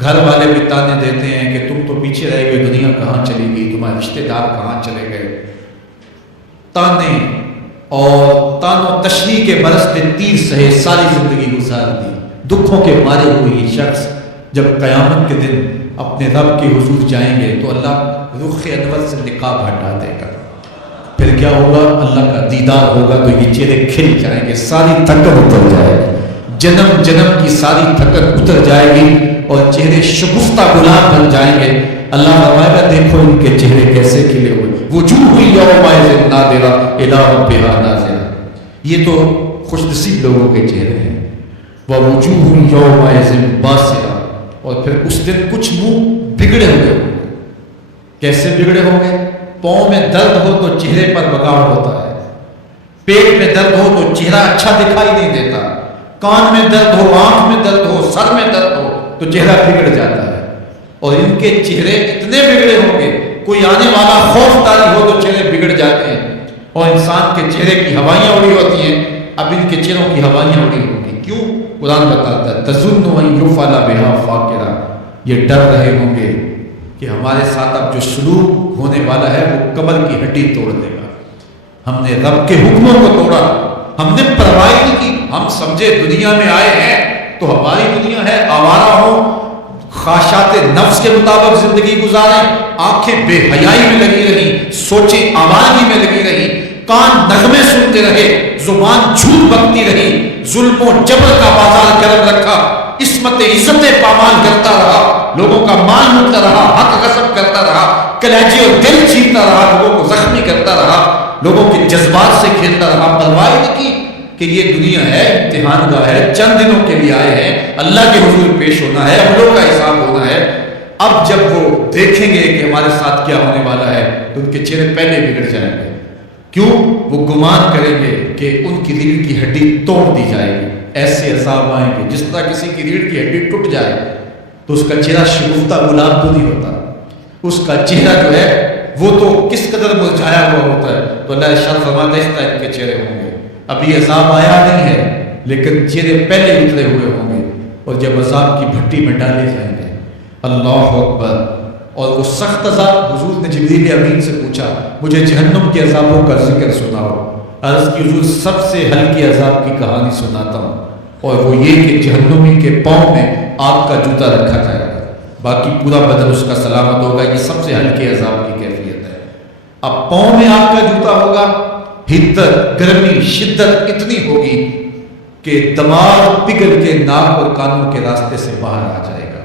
گھر والے بھی تانے دیتے ہیں کہ تم تو پیچھے رہ گئے، دنیا کہاں چلی گئی، تمہارے رشتے دار کہاں چلے گئے۔ تانے اور تان و تشریح کے برستے تیر سہے، ساری زندگی گزار دی، دکھوں کے مارے ہوئے یہ شخص جب قیامت کے دن اپنے رب کے حضور جائیں گے تو اللہ رخ انور سے نقاب ہٹا دے گا، پھر کیا ہوگا؟ اللہ کا دیدار ہوگا تو یہ چہرے کھل جائیں گے، ساری تھکن اتر جائے گی، جنم جنم کی ساری تھکن اتر جائے گی اور چہرے شگفتہ گلاب بن جائیں گے۔ اللہ فرمائے گا دیکھو ان کے چہرے کیسے کھلے ہوئے، وجوہ یومئذ ناظرہ الی ربہا ناظرہ، یہ تو خوش نصیب لوگوں کے چہرے ہیں۔ ووجوہ یومئذ باسرہ، اور پھر اس دن کچھ منہ بگڑے ہوئے ہوں گے۔ کیسے بگڑے ہوں گے؟ پاؤں میں درد ہو تو چہرے پر بگاڑ ہوتا ہے، پیٹ میں درد ہو تو چہرہ اچھا دکھائی نہیں دیتا، کان میں درد ہو، آنکھ میں درد ہو، سر میں درد ہو تو چہرہ بگڑ جاتا ہے۔ اور ان کے چہرے اتنے بگڑے ہوں گے، کوئی آنے والا خوف طاری ہو تو چہرے بگڑ جاتے ہیں، اور انسان کے چہرے کی ہوائیاں اڑی ہوتی ہیں، اب ان کے چہروں کی ہوائیاں اڑی ہوں گی۔ کیوں؟ قرآن بتاتا ہے تظن ان یفعل بہا فاقرہ، یہ ڈر رہے ہوں گے کہ ہمارے ساتھ اب جو سلوک ہونے والا ہے وہ کمر کی ہڈی توڑ دے گا، ہم نے رب کے حکموں کو توڑا، ہم نے پرواہ نہیں کی، ہم سمجھے دنیا میں آئے ہیں تو ہماری دنیا ہے، آوارہ ہوں، خواہشات نفس کے مطابق زندگی گزاریں، آنکھیں بے حیائی میں لگی رہی، سوچیں آوارگی میں لگی رہی، کان نغمے سنتے رہے، زبان جھوٹ بکتی رہی، ظلم و جبر کا بازار گرم رکھا، عصمت عزت پامال کرتا رہا، لوگوں کا مال لوٹتا رہا، حق غصب کرتا رہا، کلیجے اور دل چھینتا رہا، لوگوں کو زخمی کرتا رہا، لوگوں کے جذبات سے کھیلتا رہا، پرواہ نہیں کی۔ کہ یہ دنیا ہے امتحان گاہ ہے، چند دنوں کے لیے آئے ہیں، اللہ کے حضور پیش ہونا ہے، عملوں کا حساب ہونا ہے۔ اب جب وہ دیکھیں گے کہ ہمارے ساتھ کیا ہونے والا ہے تو ان کے چہرے پہلے بگڑ جائیں گے۔ کیوں؟ وہ گمان کریں گے کہ ان کی ریڑھ کی ہڈی توڑ دی جائے گی، ایسے عذاب آئیں گے جس طرح کسی کی ریڑھ کی ہڈی ٹوٹ جائے تو اس کا چہرہ شگفتہ گلاب تو نہیں ہوتا، اس کا چہرہ جو ہے وہ تو کس قدر مرجھایا ہوا ہوتا ہے۔ تو اللہ ارشاد فرماتا ہے اس طرح کے چہرے ہوں گے۔ ابھی عذاب آیا نہیں ہے لیکن چہرے پہلے اترے ہوئے ہوں گے، اور جب عذاب کی بھٹی میں ڈالے جائیں گے، اللہ اکبر، اور وہ سخت عذاب، حضور نے جبریل امین سے پوچھا مجھے جہنم کے عذابوں کا ذکر سناؤ۔ عرض کی حضور سب سے ہلکی عذاب کی کہانی سناتا ہوں، اور وہ یہ کہ جہنمی کے پاؤں میں آگ کا جوتا رکھا جائے گا، باقی پورا بدن اس کا سلامت ہوگا۔ یہ سب سے ہلکے عذاب کی کیفیت ہے۔ اب پاؤں میں آگ کا جوتا ہوگا، حدت، گرمی، شدت اتنی ہوگی کہ دماغ پگھل کے ناک اور کانوں کے راستے سے باہر آ جائے گا۔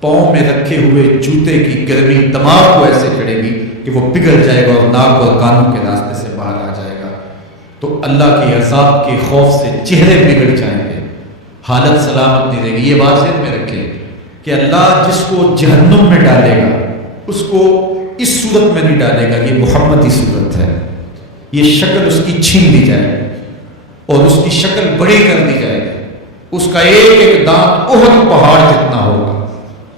پاؤں میں رکھے ہوئے جوتے کی گرمی دماغ کو ایسے چڑھے گی کہ وہ پگھل جائے گا اور ناک اور کانوں کے راستے سے باہر آ جائے گا۔ تو اللہ کے عذاب کے خوف سے چہرے بگڑ جائیں گے، حالت سلامت نہیں رہے گی۔ یہ واضح میں رکھیں کہ اللہ جس کو جہنم میں ڈالے گا اس کو اس صورت میں نہیں ڈالے گا، یہ محمدی صورت ہے، یہ شکل اس کی چھین دی جائے گی اور اس کی شکل بڑی کر دی جائے گی۔ اس کا ایک ایک دانت احد پہاڑ جتنا ہوگا۔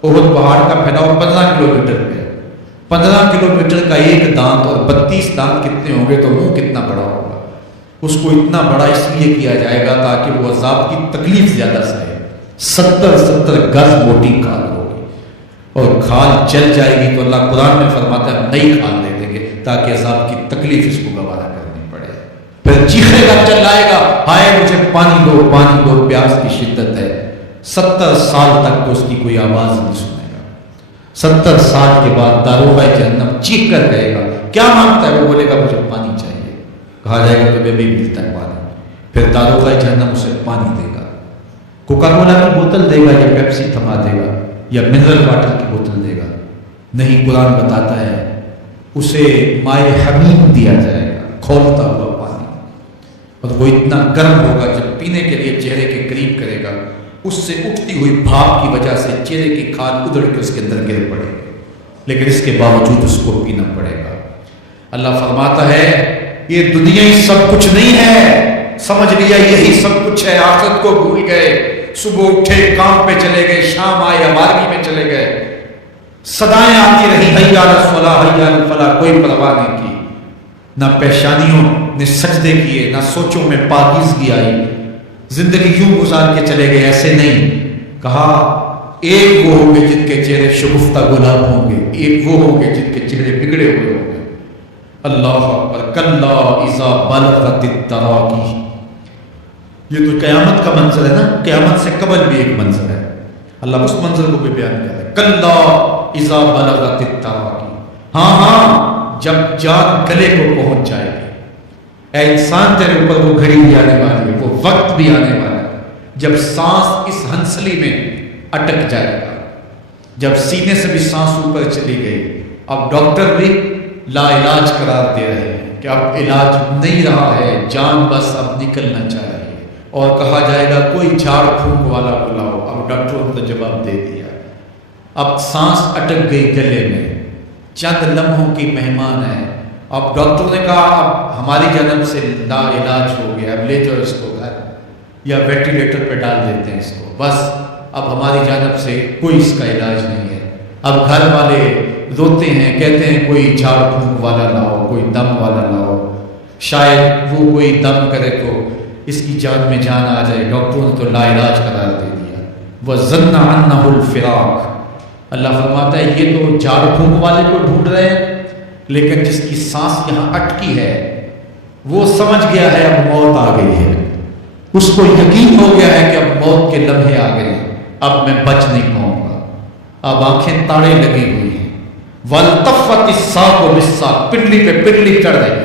احد پہاڑ کا پھیلاؤ 15 کلومیٹر پہ، 15 کلومیٹر کا ایک دانت، اور 32 دانت کتنے ہوں گے تو منہ کتنا بڑا ہوگا۔ اس کو اتنا بڑا اس لیے کیا جائے گا تاکہ وہ عذاب کی تکلیف زیادہ سہے۔ 70 گز موٹی کھال ہوگی، اور کھال چل جائے گی تو اللہ قرآن میں فرماتا ہے ہم نئی کھال دے دیں گے تاکہ عذاب کی تکلیف اس کو گوارا کرنی پڑے۔ پھر چیخے گا، چلائے گا، ہائے مجھے پانی دو، پانی دو، پیاس کی شدت ہے۔ 70 سال تک تو اس کی کوئی آواز نہیں سنے گا۔ 70 سال کے بعد داروغہ جہنم چیخ کر کہے گا کیا مانگتا ہے؟ وہ بولے گا مجھے پانی چاہیے۔ کہا جائے گا تمہیں بھی ملتا ہے پانی۔ پھر داروغہ جہنم اسے پانی دے گا، کوکا کولا کی بوتل دے گا یا پیپسی تھما دے گا یا منرل واٹر کی بوتل دے گا؟ نہیں، قرآن بتاتا ہے اسے مائے حمیم دیا جائے گا، کھولتا ہوا پانی، اور وہ اتنا گرم ہوگا جب پینے کے لیے چہرے کے قریب کرے گا اس سے اٹھتی ہوئی بھاپ کی وجہ سے چہرے کی کھال ادڑ کے اس کے اندر گر پڑے گی، لیکن اس کے باوجود اس کو پینا پڑے گا۔ اللہ فرماتا ہے یہ دنیا ہی سب کچھ نہیں ہے، سمجھ لیا یہی سب کچھ ہے، آخرت کو بھول گئے، صبح اٹھے کام پہ چلے گئے، شام آئے امارگی میں چلے گئے، صدائیں آتی رہی حی علی الصلاۃ حی علی الفلاح، کوئی پرواہ نہیں کی، نہ پیشانیوں نے سجدے کیے، نہ سوچوں میں پاکیزگی آئی، زندگی یوں گزار کے چلے گئے۔ ایسے نہیں، کہا ایک وہ ہوں گے جن کے چہرے شگفتہ گلاب ہوں گے، ایک وہ ہوں گے جن کے چہرے بگڑے ہوئے ہوں گے۔ اللہ اکبر، کلا اذا بلغت التراقی۔ یہ تو قیامت کا منظر ہے نا، قیامت سے قبل بھی ایک منظر ہے، اللہ اس منظر کو بھی بیان کر رہا ہے، کلا اذا بلغت التراقی۔ ہاں ہاں، جب جان گلے کو پہنچ جائے گی، اے انسان تیرے اوپر وہ گھڑی بھی آنے والی ہے، وہ وقت بھی آنے والا ہے جب سانس اس ہنسلی میں اٹک جائے گا، جب سینے سے بھی سانس اوپر چلی گئی، اب ڈاکٹر بھی لا علاج قرار دے رہے ہیں کہ اب علاج نہیں رہا ہے، جان بس اب نکلنا چاہ رہی ہے، اور کہا جائے گا کوئی جھاڑ پھونک والا بلاؤ۔ اب ڈاکٹروں نے جواب دے دیا، اب سانس اٹک گئی گلے میں، چند لمحوں کی مہمان ہے۔ اب ڈاکٹر نے کہا اب ہماری جانب سے لا علاج ہو گیا، اب لے جاؤ اس کو گھر یا وینٹیلیٹر پہ ڈال دیتے ہیں اس کو، بس اب ہماری جانب سے کوئی اس کا علاج نہیں ہے۔ اب گھر والے روتے ہیں، کہتے ہیں کوئی جھاڑ پھونک والا لاؤ، کوئی دم والا لاؤ، شاید وہ کوئی دم کرے تو اس کی جان میں جان آ جائے۔ ڈاکٹروں نے تو لا علاج قرار دے دیا۔ وَظَنَّ أَنَّهُ الْفِرَاقُ۔ اللہ فرماتا ہے یہ تو جھاڑ پھونک والے کو ڈھونڈ رہے ہیں، لیکن جس کی سانس یہاں اٹکی ہے وہ سمجھ گیا ہے اب موت آ گئی ہے، اس کو یقین ہو گیا ہے کہ اب موت کے لمحے آ گئے، اب میں بچ نہیں پاؤں گا، اب آنکھیں تاڑے لگی ہوئی ہیں۔ وَالْتَفَّتِ السَّاقُ بِالسَّاقِ، پنڈلی پہ پنڈلی چڑھ رہی ہے۔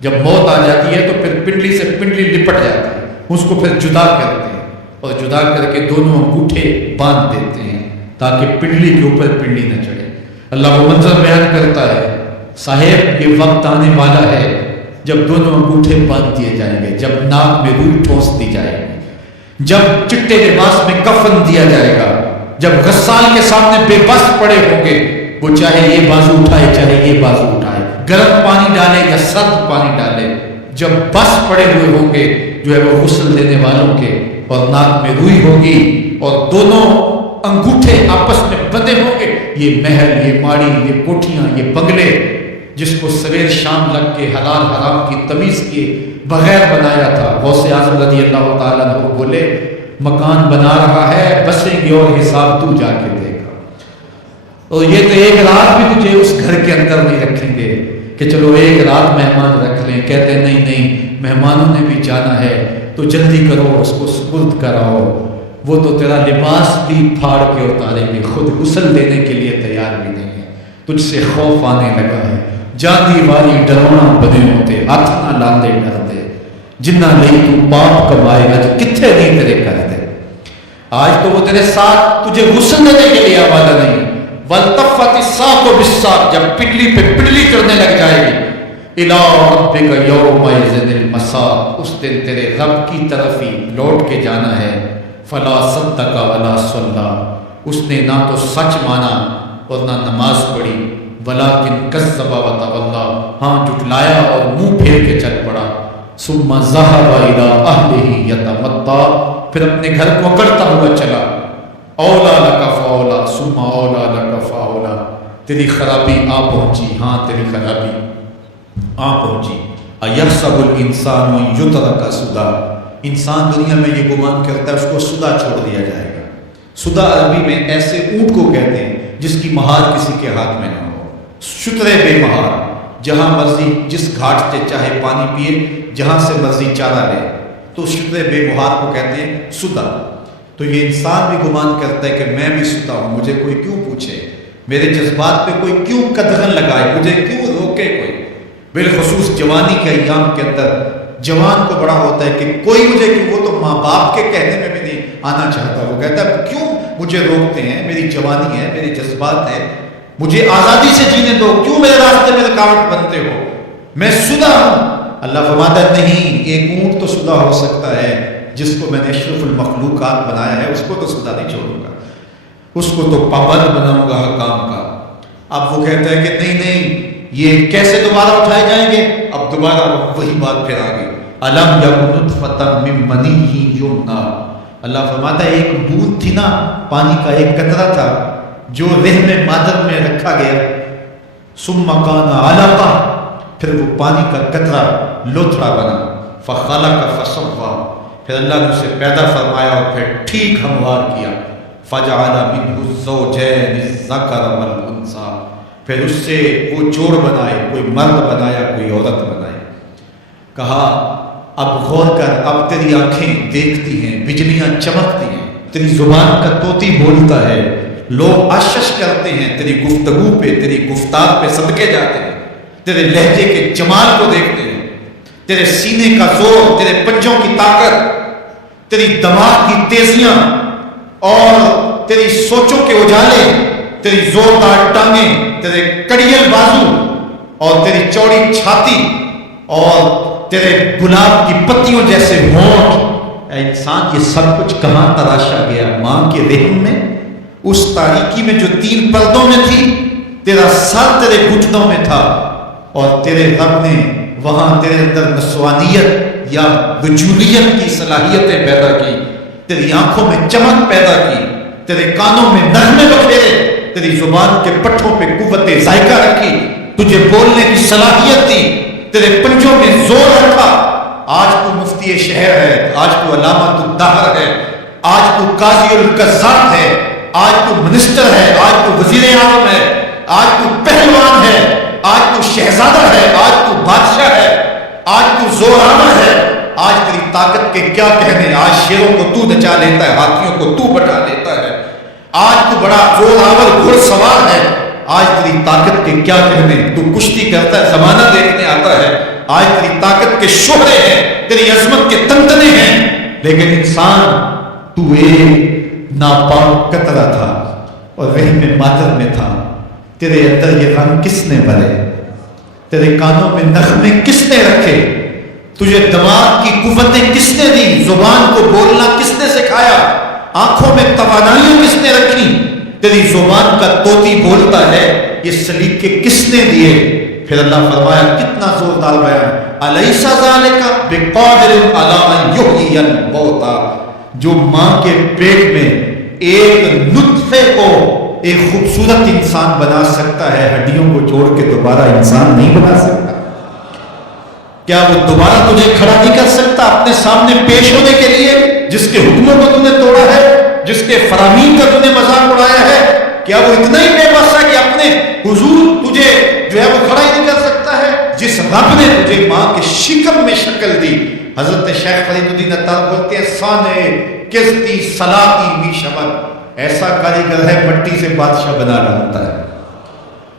جب موت آ جاتی ہے تو پھر پنڈلی سے پنڈلی لپٹ جاتی ہے، اس کو پھر جدا کرتے ہیں اور جدا کر کے دونوں انگوٹھے باندھ دیتے ہیں تاکہ پنڈلی کے اوپر پنڈلی نہ چڑھے۔ اللہ وہ منظر بیان کرتا ہے، صاحب یہ وقت آنے والا ہے جب دونوں انگوٹھے باندھ دیے جائیں گے، جب ناک میں روئی ٹھونس دی جائے گی، جب چٹے لباس میں کفن دیا جائے گا، جب غسال کے سامنے بے بس پڑے ہوں گے، وہ چاہے یہ بازو اٹھائے چاہے یہ بازو اٹھائے، گرم پانی ڈالے یا سرد پانی ڈالے، جب بس پڑے ہوئے ہوں گے جو ہے وہ غسل دینے والوں کے، اور ناک میں روئی ہوگی اور دونوں انگوٹھے آپس میں بندھے ہوں گے، یہ محل، یہ ماڑی، یہ کوٹھیاں، یہ بنگلے جس کو سویر شام لگ کے حلال حرام کی تمیز کیے بغیر بنایا تھا، غوث اعظم رضی اللہ تعالیٰ عنہ بولے مکان بنا رہا ہے، بسیں گے اور حساب تو جا کے دے گا، اور یہ تو ایک رات بھی تجھے اس گھر کے اندر نہیں رکھیں گے کہ چلو ایک رات مہمان رکھ لیں، کہتے نہیں نہیں مہمانوں نے بھی جانا ہے تو جلدی کرو، اس کو سپرد کراؤ، وہ تو تیرا لباس بھی پھاڑ کے اتاریں گے، خود غسل دینے کے لیے تیار بھی نہیں ہے، تجھ سے خوف آنے لگا ہے، جاندی والی ڈرونا بنے ہوتے، ہاتھ نہ لاندے ڈردے، جنہ نہیں تو پاپ کمائے اج کتھے نہیں تیرے کرتے، آج تو وہ تیرے ساتھ تجھے غسل دینے کے لیے آمادہ نہیں، والتفت الساق بالساق، جب پٹلی پہ پٹلی کرنے لگ جائے گی، الی ربک یومئذ المساق، اس دن تیرے رب کی طرف ہی لوٹ کے جانا ہے، فلا صدق ولا صلی، اس نے نہ تو سچ مانا اور نہ نماز پڑھی، ولیکن کذب وتولی، ہاں جھٹلایا اور منہ پھیر کے چل پڑا، ثم ذهب الى اهله يتمطى، پھر اپنے گھر کو اکڑتا ہوا چلا، اولا لک فاولا ثم اولا لک فاولا، تیری خرابی آ پہنچی، ہاں تیری خرابی آ پہنچی، ایحسب الانسان ان یترک سدی، انسان دنیا میں یہ گمان کرتا ہے اس کو سدا چھوڑ دیا جائے گا، سدا عربی میں ایسے اونٹ کو کہتے ہیں جس کی مہار کسی کے ہاتھ میں نہ ہو، شترے بے مہار، جہاں مرضی جس گھاٹ سے چاہے پانی پیے، جہاں سے مرضی چارہ لے، تو شترے بے مہار کو کہتے ہیں سدا، تو یہ انسان بھی گمان کرتا ہے کہ میں بھی سدا ہوں، مجھے کوئی کیوں پوچھے، میرے جذبات پہ کوئی کیوں قدغن لگائے، مجھے کیوں روکے کوئی، بالخصوص جوانی کے ایام کے اندر جوان کو بڑا ہوتا ہے کہ کوئی مجھے کیوں، وہ تو ماں باپ کے کہنے میں بھی نہیں آنا چاہتا، وہ کہتا ہے کیوں مجھے روکتے ہیں، میری جوانی ہے، میرے جذبات ہیں، مجھے آزادی سے جینے دو، کیوں میرے راستے میں رکاوٹ بنتے ہو، میں سدا ہوں۔ اللہ فرماتا ہے نہیں، ایک اونٹ تو سدا ہو سکتا ہے، جس کو میں نے اشرف المخلوقات بنایا ہے، اس کو تو سدا نہیں چھوڑوں گا، اس کو تو پابند بناؤں گا حکام کا۔ اب وہ کہتا ہے کہ نہیں نہیں، یہ کیسے دوبارہ اٹھائے جائیں گے، اب دوبارہ وہی بات پھر آ گئی، الم یکن نطفۃ من منی یمنی، اللہ فرماتا ہے ایک بوند تھی نا، پانی کا ایک قطرہ تھا جو رحم مادر میں رکھا گیا، ثم کان علقہ، پھر وہ پانی کا قطرہ لوتھڑا بنا، فخلق فسوی، پھر اللہ نے اسے پیدا فرمایا اور پھر ٹھیک ہموار کیا، فجعل منہ الزوجین الذکر والانثی، پھر اس سے وہ جوڑ بنائے، کوئی مرد بنایا کوئی عورت بنائے، کہا اب غور کر، اب تیری آنکھیں دیکھتی ہیں، بجلیاں چمکتی ہیں، تیری زبان کا طوطی بولتا ہے، لوگ اشش کرتے ہیں تیری گفتگو پہ، تیری گفتار پہ صدقے جاتے ہیں، تیرے لہجے کے جمال کو دیکھتے ہیں، تیرے سینے کا زور، تیرے پنجوں کی طاقت، تیری دماغ کی تیزیاں اور تیری سوچوں کے اجالے، تیری زوردار ٹانگیں، تیرے کڑیل بازو اور تیری چوڑی چھاتی اور تیرے گلاب کی پتیوں جیسے ہونٹ، اے انسان یہ سب کچھ کہاں تراشا گیا، ماں کے رحم میں، اس تاریکی میں جو 3 پردوں میں تھی، تیرا سر تیرے گھٹنوں میں تھا، اور تیرے رب نے وہاں تیرے اندر نسوانیت یا رجولیت کی صلاحیتیں پیدا کی، تیری آنکھوں میں چمک پیدا کی، تیرے کانوں میں نغمے بکھیرے، تیری زبان کے پٹھوں پہ قوت ذائقہ رکھی، تجھے بولنے کی صلاحیت دی، تیرے پنجوں میں زور رکھا، آج تو مفتی شہر ہے، آج تو علامۃ الدہر ہے، آج تو قاضی القضات ہے، آج تو منسٹر ہے، آج تو وزیر اعظم ہے، آج تو پہلوان ہے، آج تو شہزادہ ہے، آج تو بادشاہ ہے، آج تو زورآور ہے، آج تیری طاقت کے کیا کہنے، آج شیروں کو تو نچا لیتا ہے، ہاتھیوں کو تو بٹھا لیتا ہے، آج تو بڑا زورآور گھڑ سوار ہے، آج تیری طاقت کے کیا کہنے، تو کشتی کرتا ہے، زمانہ دیکھنے آتا ہے، آج تیری طاقت کے شوہرے ہیں، تیری عظمت کے تنتنے ہیں، لیکن انسان تو ایک ناپاک قطرہ تھا اور رحم مادر میں تھا، تیرے اندر یہ رنگ کس نے بھرے، تیرے کانوں میں نغمے کس نے رکھے؟ تجھے دماغ کی قوتیں کس نے دی؟ زبان کو بولنا کس نے سکھایا؟ آنکھوں میں توانائیاں کس نے رکھی؟ تیری زبان کا طوطی بولتا ہے، یہ سلیقے کس نے دیے؟ پھر اللہ فرمایا، کتنا زوردار بیان، الیس ذالک بقادر علی ان یحیی الموتى، جو ماں کے پیٹ میں ایک نطفے کو ایک خوبصورت انسان بنا سکتا ہے، ہڈیوں کو جوڑ کے دوبارہ انسان نہیں بنا سکتا؟ کیا وہ دوبارہ تجھے کھڑا نہیں کر سکتا اپنے سامنے پیش ہونے کے لیے، جس کے حکموں کو تم نے توڑا ہے، جس کے فرامین کا تم نے مذاق اڑایا ہے؟ کیا وہ اتنا ہی بے بس ہے کہ اپنے حضور تجھے جو ہے وہ کھڑا ہی نہیں کر سکتا ہے؟ جس رب نے تجھے ماں کے شکم میں شکل دی، حضرت شیخ فرید الدین عطار بولتے ہیں، سانے کستی سلاتی می شبد، ایسا کاریگر ہے مٹی سے بادشاہ بنا ڈالتا ہے۔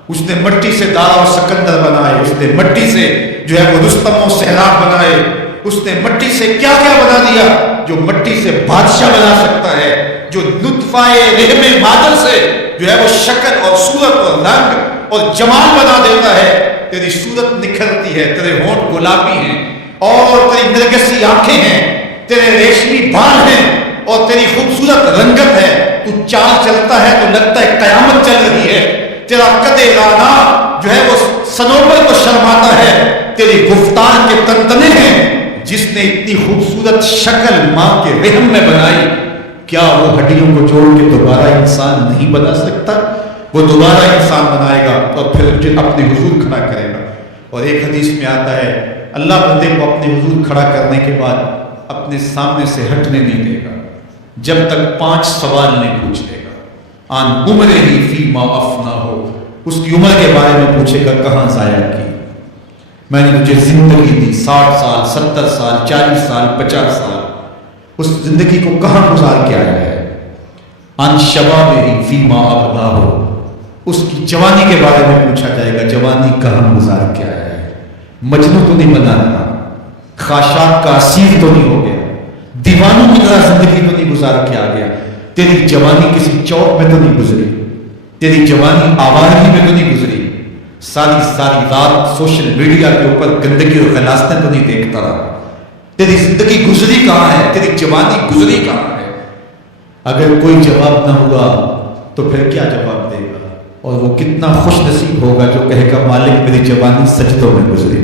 اس نے مٹی سے دارا و سکندر بنائے، اس نے مٹی سے جو ہے وہ رستم و سہراب بنائے، اس نے مٹی سے کیا کیا بنا دیا، جو مٹی سے بادشاہ بنا سکتا ہے، جو نطفہ رحم مادر سے جو ہے وہ شکل اور صورت اور رنگ اور جمال بنا دیتا ہے۔ تیری صورت نکھرتی ہے، تیرے ہونٹ گلابی ہیں اور تیری نرگسی آنکھیں ہیں، تیرے ریشمی بال ہیں اور تیری خوبصورت رنگت ہے، تو چال چلتا ہے تو لگتا ہے قیامت چل رہی ہے، تیرا قد رانا جو ہے وہ سنوبر کو شرماتا ہے، تیری گفتار کے تنتنے ہیں، جس نے اتنی خوبصورت شکل ماں کے رحم میں بنائی، کیا وہ ہڈیوں کو جوڑ کے دوبارہ انسان نہیں بنا سکتا؟ وہ دوبارہ انسان بنائے گا اور پھر اپنے حضور کھڑا کرے گا۔ اور ایک حدیث میں آتا ہے، اللہ بندے کو اپنے حضور کھڑا کرنے کے بعد اپنے سامنے سے ہٹنے نہیں دے گا جب تک 5 سوال نہیں پوچھ لے گا۔ آن عمرہ ہی فیما افنا ہو، اس کی عمر کے بارے میں پوچھے گا، کہاں ضائع کی؟ میں نے تجھے زندگی دی، 60 سال 70 سال 40 سال 50 سال، اس زندگی کو کہاں گزار کے آیا ہے؟ ان شباب ہی فیما ابلا ہو، اس کی جوانی کے بارے میں پوچھا جائے گا، جوانی کہاں گزار کے آیا ہے؟ مجنوں تو نہیں بنا رہا، خواہشات کا اسیر تو نہیں ہو گیا، دیوانوں کی طرح زندگی تو نہیں گزار کے آ گیا؟ تیری جوانی کسی چوک میں تو نہیں گزری، تیری جوانی آوارگی میں تو نہیں گزری، ساری رات سوشل میڈیا کے اوپر گندگی اور غلاظتیں تو نہیں دیکھتا رہا؟ تیری زندگی گزری کہاں ہے؟ تیری جوانی گزری کہاں ہے؟ اگر کوئی جواب نہ ہوا تو پھر کیا جواب دے گا؟ اور وہ کتنا خوش نصیب ہوگا جو کہے گا، مالک میری جوانی سجدوں میں گزری،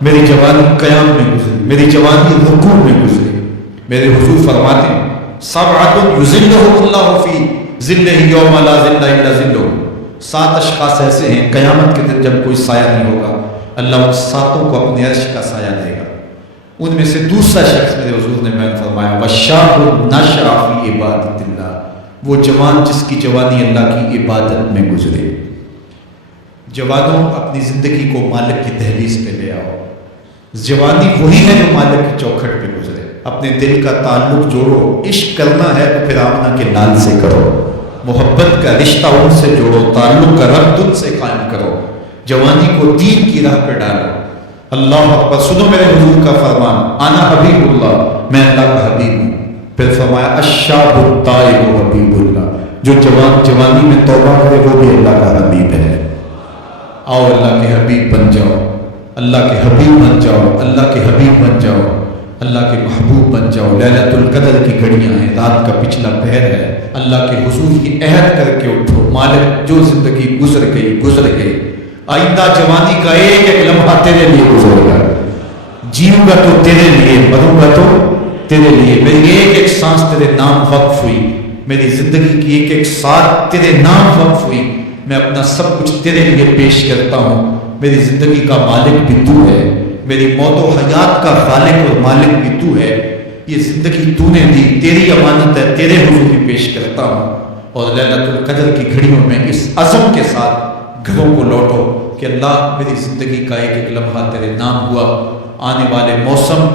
میری جوانی قیام میں گزری، میری جوانی رکوع میں گزری۔ میرے حضور فرماتے ہیں، سبعۃ یظلھم اللہ فی ظلہ یوم لا ظل الا ظلہ، 7 اشخاص ایسے ہیں قیامت کے دن جب کوئی سایہ نہیں ہوگا، اللہ ان 7 کو اپنے عرش کا سایہ دے گا۔ ان میں سے دوسرا شخص میرے حضور نے بیان فرمایا، وَالشَّابُ نَشَأَ فِي عِبَادَةِ اللَّهِ، وہ جوان جس کی جوانی اللہ کی عبادت میں گزرے۔ جوانوں، اپنی زندگی کو مالک کی دہلیز پہ لے آؤ۔ جوانی وہی ہے جو مالک کی چوکھٹ پہ گزرے۔ اپنے دل کا تعلق جوڑو، عشق کرنا ہے تو پھر آمنہ کے لال سے کرو، محبت کا رشتہ ان سے جوڑو، تعلق کا ربط ان سے قائم کرو، جوانی کو دین کی راہ پہ ڈالو۔ اللہ اکبر، سنو میرے حضور کا فرمان، انا حبیب اللہ، میں اللہ کا حبیب ہوں۔ پھر فرمایا، الشاب التائب حبیب اللہ، جو جوان جوانی میں توبہ کرے وہ بھی اللہ کا حبیب ہے۔ آؤ اللہ کے حبیب بن جاؤ، اللہ کے حبیب بن جاؤ، اللہ کے حبیب بن جاؤ، اللہ کے محبوب بن جاؤ۔ لیلۃ القدر کی گھڑیاں ہیں، رات کا پچھلا پہر ہے، اللہ کے حضور کی عہد کر کے اٹھو، مالک جو زندگی گزر گئی، آئندہ جوانی کا ایک ایک لمحہ تیرے لیے گزرے گا، جیوں گا تو تیرے لیے، مروں گا تو تیرے لیے۔ میری ایک ایک سانس تیرے نام وقف ہوئی، میری زندگی کی ایک ایک ساتھ تیرے نام وقف ہوئی، میں اپنا سب کچھ تیرے لیے پیش کرتا ہوں۔ میری زندگی کا مالک بھی تو ہے، میری موت و حیات کا خالق اور مالک بھی تو ہے، یہ زندگی تو نے دی، تیری امانت ہے، تیرے حضور میں پیش کرتا ہوں۔ اور لیلۃ القدر کی گھڑیوں میں اس عزم کے ساتھ گھروں کو لوٹو کہ اللہ میری زندگی کا ایک ایک لمحہ تیرے نام ہوا، آنے والے موسم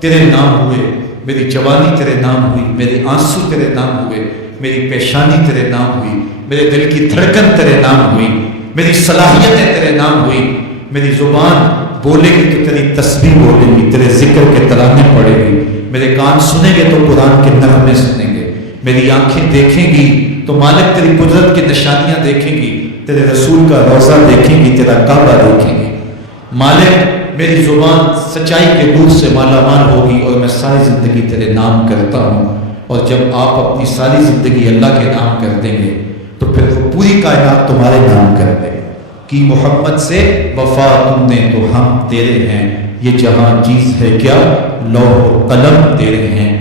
تیرے نام ہوئے، میری جوانی تیرے نام ہوئی، میرے آنسو تیرے نام ہوئے، میری پیشانی تیرے نام ہوئی، میرے دل کی دھڑکن تیرے نام ہوئی، میری صلاحیتیں تیرے نام ہوئی، میری زبان بولے گی تو تیری تسبیح بولے گی، تیرے ذکر کے ترانے پڑے گی، میرے کان سنیں گے تو قرآن کے نغمے سنیں گے، میری آنکھیں دیکھیں گی تو مالک تیری قدرت کی نشانیاں دیکھیں گی، تیرے رسول کا روضہ دیکھیں گی، تیرا کعبہ دیکھیں گی۔ مالک میری زبان سچائی کے نور سے مالا مال ہوگی اور میں ساری زندگی تیرے نام کرتا ہوں، اور جب آپ اپنی ساری زندگی اللہ کے نام کر دیں گے تو پھر وہ پوری کائنات تمہارے نام کر دے گا کہ محمد سے وفا تم نے تو ہم تیرے ہیں، یہ جہاں چیز ہے کیا لوح و قلم تیرے ہیں،